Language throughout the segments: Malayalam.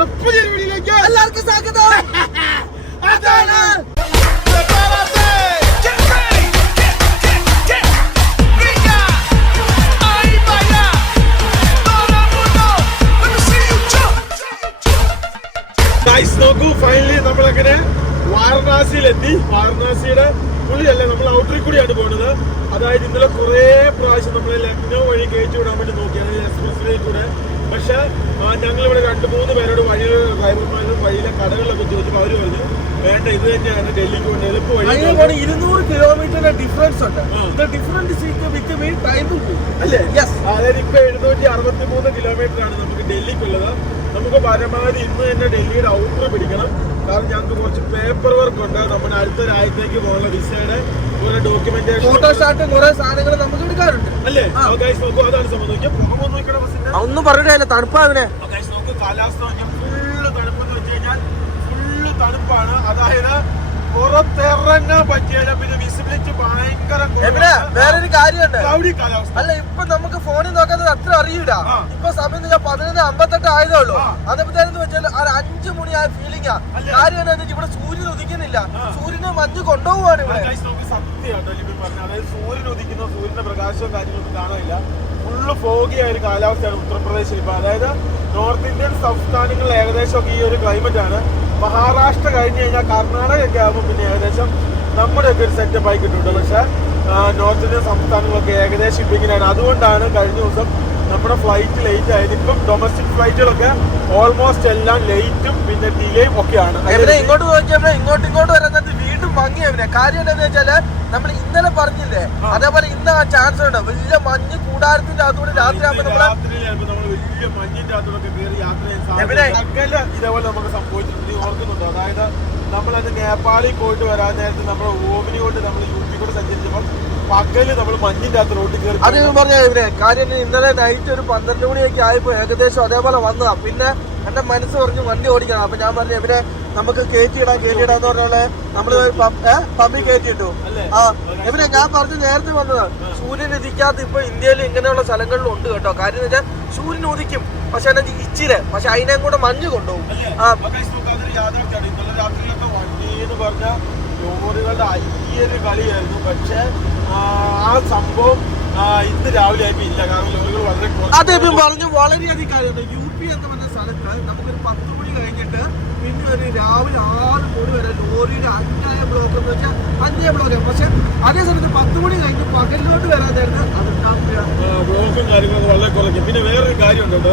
നമ്മുടെ പുതിയ വീഡിയോയിലേക്ക് എല്ലാവർക്കും സ്വാഗതം. അതാണ് നോക്കൂ, ഫൈനലി നമ്മളങ്ങനെ വാരണാസിയിലെത്തി. വാരണാസിയുടെ ഉള്ളിലല്ല, നമ്മൾ ഔട്ടറിൽ കൂടിയാണ് പോകുന്നത്. അതായത് ഇന്നലെ കുറെ പ്രാവശ്യം നമ്മളെ ലക്നൗ വഴി കയറ്റി വിടാൻ വേണ്ടി നോക്കി, അതായത് എക്സ്പ്രസ് വഴി കൂടെ. പക്ഷെ ഞങ്ങളിവിടെ 2-3 പേരോട് ഡ്രൈവർമാരും വഴിയിലെ കടകളിലൊക്കെ ചോദിച്ചപ്പോൾ അവര് പറഞ്ഞു വേണ്ട, ഇത് തന്നെയാണ് ഡൽഹിക്ക് കൊണ്ട് എളുപ്പ വഴി. 200 കിലോമീറ്ററിന്റെ ഡിഫറൻസ് ഉണ്ട്. അല്ലേ? അതായത് ഇപ്പൊ 763 കിലോമീറ്റർ ആണ് നമുക്ക് ഡൽഹിക്കുള്ളത്. നമുക്ക് പരമാവധി ഇന്ന് തന്നെ ഡൽഹിയുടെ ഔട്ടർ പിടിക്കണം. കാരണം ഞങ്ങൾക്ക് കുറച്ച് പേപ്പർ വർക്ക് ഉണ്ട്. നമ്മുടെ അടുത്ത രാജ്യത്തേക്ക് പോകുന്ന വിസയുടെ കുറെ ഡോക്യുമെന്റേഷൻ, ഫോട്ടോസ്റ്റാറ്റും കുറെ സാധനങ്ങൾ നമുക്ക് എടുക്കാറുണ്ട്. അല്ലേ? നോക്കൂ, അതാണ് സംബന്ധിക്കുക. പുറമെ നോക്കിയുടെ ബസ്സിന്റെ ഒന്നും പറഞ്ഞിട്ടില്ല, തണുപ്പാവിനെ. നോക്കൂ, കാലാവസ്ഥ ഫുള്ള് തണുപ്പെന്ന് വെച്ച് കഴിഞ്ഞാൽ ഫുള്ള് തണുപ്പാണ്. അതായത് പുറത്തിറങ്ങാൻ പറ്റിയല്ല. പിന്നെ വിസിബിലിറ്റി ഭയങ്കര. വേറൊരു കാര്യമുണ്ട്, ക്ലൗഡി കാലാവസ്ഥ. അല്ല ഇപ്പൊ നമുക്ക് ഫോണിൽ നോക്കാത്തത് അത്ര അറിയില്ല. ഇപ്പൊ സമയം 11:58 ആയതേ ഉള്ളൂ. അതേപോലെന്ന് വെച്ചാൽ 5 മണിയായ ഫീലിംഗാ. കാര്യം എന്താ, ഇവിടെ സൂര്യൻ ഉദിക്കുന്നില്ല. സൂര്യനെ മഞ്ഞ് കൊണ്ടുപോവാണ് ഇവിടെ. സത്യമാട്ടോ ലിബിൻ പറഞ്ഞത്. അതായത് സൂര്യൻ ഉദിക്കുന്ന സൂര്യന്റെ പ്രകാശവും കാര്യങ്ങളൊന്നും കാണാനില്ല. ഫുള്ള് ഫോഗിയായ ഒരു കാലാവസ്ഥയാണ് ഉത്തർപ്രദേശിൽ ഇപ്പൊ. അതായത് നോർത്ത് ഇന്ത്യൻ സംസ്ഥാനങ്ങളിൽ ഏകദേശം ഒക്കെ ഈ ഒരു ക്ലൈമറ്റ് ആണ്. മഹാരാഷ്ട്ര കഴിഞ്ഞ് കഴിഞ്ഞാൽ കർണാടക ഒക്കെ ആകുമ്പോൾ പിന്നെ ഏകദേശം നമ്മുടെയൊക്കെ ഒരു സെറ്റപ്പ് ആയി കിട്ടുന്നുണ്ട്. പക്ഷെ നോർത്ത് ഇന്ത്യൻ സംസ്ഥാനങ്ങളൊക്കെ ഏകദേശം ഇപ്പം ഇങ്ങനെയാണ്. അതുകൊണ്ടാണ് കഴിഞ്ഞ ദിവസം നമ്മുടെ ഫ്ലൈറ്റ് ലേറ്റ് ആയത്. ഇപ്പം ഡൊമസ്റ്റിക് ഫ്ലൈറ്റുകളൊക്കെ ഓൾമോസ്റ്റ് എല്ലാം ലേറ്റും പിന്നെ ഡിലേയും ഒക്കെയാണ്. ഇങ്ങോട്ട് നോക്കിയപ്പോ ഇങ്ങോട്ട് വരുന്നത് വീണ്ടും ഭംഗിയാവില്ല. കാര്യം എന്താണെന്ന് വെച്ചാല് നമ്മൾ ഇന്നലെ പറഞ്ഞില്ലേ, അതേപോലെ ഇന്ന് ആ ചാൻസ് ഉണ്ട്. വലിയ മഞ്ഞ് കൂടാരത്തിന്റെ അകത്തൂടെ രാത്രി ആകുമ്പോൾ നമ്മൾ വലിയ മഞ്ഞിന്റെ അകത്തോടൊക്കെ കയറി യാത്ര ചെയ്യാൻ ഇതേപോലെ നമുക്ക് സംഭവിച്ചിട്ടുണ്ട്. ഓർക്കുന്നുണ്ട്, അതായത് നമ്മളത് നേപ്പാളിൽ പോയിട്ട് വരാൻ നേരത്തെ നമ്മുടെ ഓമിനി കൊണ്ട് നമ്മൾ യുപി കൂടെ സഞ്ചരിച്ചപ്പോൾ പകല് നമ്മൾ മഞ്ഞിന്റെ അകത്ത് റോഡിൽ കയറി. അത് പറഞ്ഞ കാര്യം ഇന്നലെ നൈറ്റ് ഒരു 12 മണിയൊക്കെ ആയപ്പോ ഏകദേശം അതേപോലെ വന്നതാ. പിന്നെ എന്റെ മനസ്സ് പറഞ്ഞു വണ്ടി ഓടിക്കണം. അപ്പൊ ഞാൻ പറഞ്ഞു ഇവരെ നമുക്ക് കയറ്റിയിടാന്ന് പറഞ്ഞാല് നമ്മള് പമ്പി കയറ്റിയിട്ടു. ഇവരെ ഞാൻ പറഞ്ഞു നേരത്തെ വന്നതാ. സൂര്യൻ ഉദിക്കാത്ത ഇപ്പൊ ഇന്ത്യയിൽ ഇങ്ങനെയുള്ള സ്ഥലങ്ങളിലും ഉണ്ട് കേട്ടോ. കാര്യം എന്ന് വെച്ചാൽ സൂര്യൻ ഉദിക്കും, പക്ഷെ ഇച്ചിരി, പക്ഷെ അതിനെ കൂടെ മഞ്ഞ് കൊണ്ടുപോകും. ലോറികളുടെ അയ്യൊരു കളിയായിരുന്നു. പക്ഷെ ആ സംഭവം ഇന്ന് രാവിലെ ആയപ്പോ ഇല്ല. കാരണം ലോറികൾ വളരെ അതേപ്പം പറഞ്ഞു വളരെയധികം കാര്യമുണ്ട്. UP എന്ന് പറഞ്ഞ സ്ഥലത്ത് നമുക്കൊരു 10 മണി കഴിഞ്ഞിട്ട് പിന്നെ ഒരു രാവിലെ 6 മണി വരെ ലോറിയുടെ 5 ബ്ലോക്ക് എന്ന് വെച്ചാൽ 5 ബ്ലോക്ക്. പക്ഷെ അതേ സമയത്ത് 10 മണി കഴിഞ്ഞ് പകലിലോട്ട് വരാതായിരുന്നു ബ്ലോക്കും കാര്യങ്ങളൊക്കെ വളരെ കുറയ്ക്കും. പിന്നെ വേറൊരു കാര്യമുണ്ട്,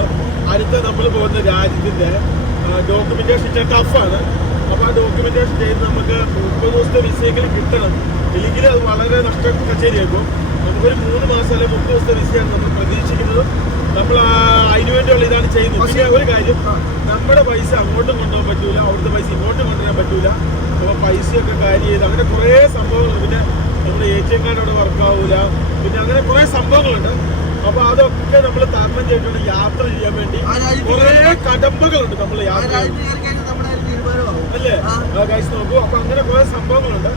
അടുത്ത നമ്മൾ പോകുന്ന രാജ്യത്തിന്റെ ഡോക്യുമെന്റേഷൻ ടഫാണ്. അപ്പൊ ആ ഡോക്യുമെന്റേഷൻ ചെയ്ത് നമുക്ക് 30 ദിവസത്തെ വിസയെങ്കിലും കിട്ടണം. ഇല്ലെങ്കിൽ അത് വളരെ നഷ്ട കച്ചേരിയാക്കും. നമുക്കൊരു 3 മാസം അല്ലെങ്കിൽ 30 ദിവസത്തെ വിസയാണ് നമ്മൾ പ്രതീക്ഷിക്കുന്നത്. നമ്മൾ അതിനു വേണ്ടിയുള്ള ഇതാണ് ചെയ്യുന്നത്. പക്ഷേ ഒരു കാര്യം, നമ്മുടെ പൈസ അങ്ങോട്ടും കൊണ്ടുപോകാൻ പറ്റൂല, അവിടുത്തെ പൈസ ഇങ്ങോട്ടും കൊണ്ടുവരാൻ പറ്റൂല. അപ്പൊ പൈസയൊക്കെ കാര്യം ചെയ്ത് അങ്ങനെ കുറെ സംഭവങ്ങൾ. പിന്നെ നമ്മുടെ ATM കാർഡ് അവിടെ വർക്കാവൂല. പിന്നെ അങ്ങനെ കുറെ സംഭവങ്ങളുണ്ട്. അപ്പൊ അതൊക്കെ നമ്മൾ തരണം ചെയ്തിട്ടുണ്ട് യാത്ര ചെയ്യാൻ വേണ്ടി. കുറെ കടമ്പകളുണ്ട് നമ്മൾ യാത്ര അല്ലേ? ഗൈസ് നോക്കൂ, അപ്പൊ അങ്ങനെ കുറെ സംഭവങ്ങളുണ്ട്.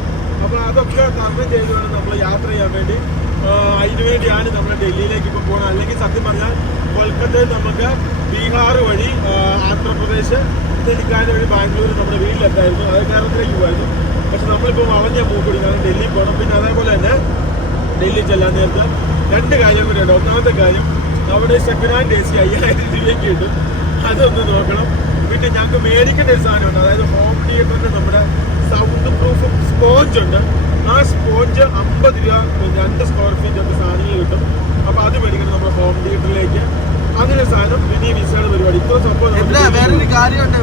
അപ്പൊ അതൊക്കെ തരണം ചെയ്ത് വേണം നമ്മൾ യാത്ര ചെയ്യാൻ വേണ്ടി. അതിനു വേണ്ടിയാണ് നമ്മൾ ഡൽഹിയിലേക്ക് ഇപ്പൊ പോകണം. അല്ലെങ്കിൽ സത്യം പറഞ്ഞാൽ കൊൽക്കത്തയിൽ നമുക്ക് ബീഹാർ വഴി ആന്ധ്രാപ്രദേശ്, തെലുങ്കാന വഴി ബാംഗ്ലൂർ നമ്മുടെ വീട്ടിലെത്തായിരുന്നു. അത് കേരളത്തിലേക്ക് പോകുമായിരുന്നു. പക്ഷെ നമ്മളിപ്പോൾ വളഞ്ഞ മൂക്കൂടി, കാരണം ഡൽഹിയിൽ പോകണം. പിന്നെ അതേപോലെ തന്നെ ഡൽഹി ചെല്ലാൻ നേരത്തെ 2 കാര്യം കൂടിയുണ്ട്. ഒന്നാമത്തെ കാര്യം, അവിടെ സെക്കൻഡ് ഹാൻഡ് AC 5000 രൂപയ്ക്ക് കിട്ടും. അതൊന്ന് നോക്കണം. പിന്നെ ഞങ്ങൾക്ക് മേടിക്കേണ്ട ഒരു സാധനമുണ്ട്. അതായത് ഹോം തിയേറ്ററിന്റെ നമ്മുടെ സൗണ്ട് പ്രൂഫ് സ്പോഞ്ച് ഉണ്ട്. ആ സ്പോഞ്ച് 50 രൂപ 2 സ്ക്വയർ ഫീറ്റ് ഒക്കെ സാധനങ്ങൾ കിട്ടും. അപ്പൊ അത് മേടിക്കണം നമ്മുടെ ഹോം തിയേറ്ററിലേക്ക്. അങ്ങനെ സാധനം പിന്നെ വിസയുടെ പരിപാടി. ഇത്ര സംഭവം. വേറൊരു കാര്യമുണ്ട്,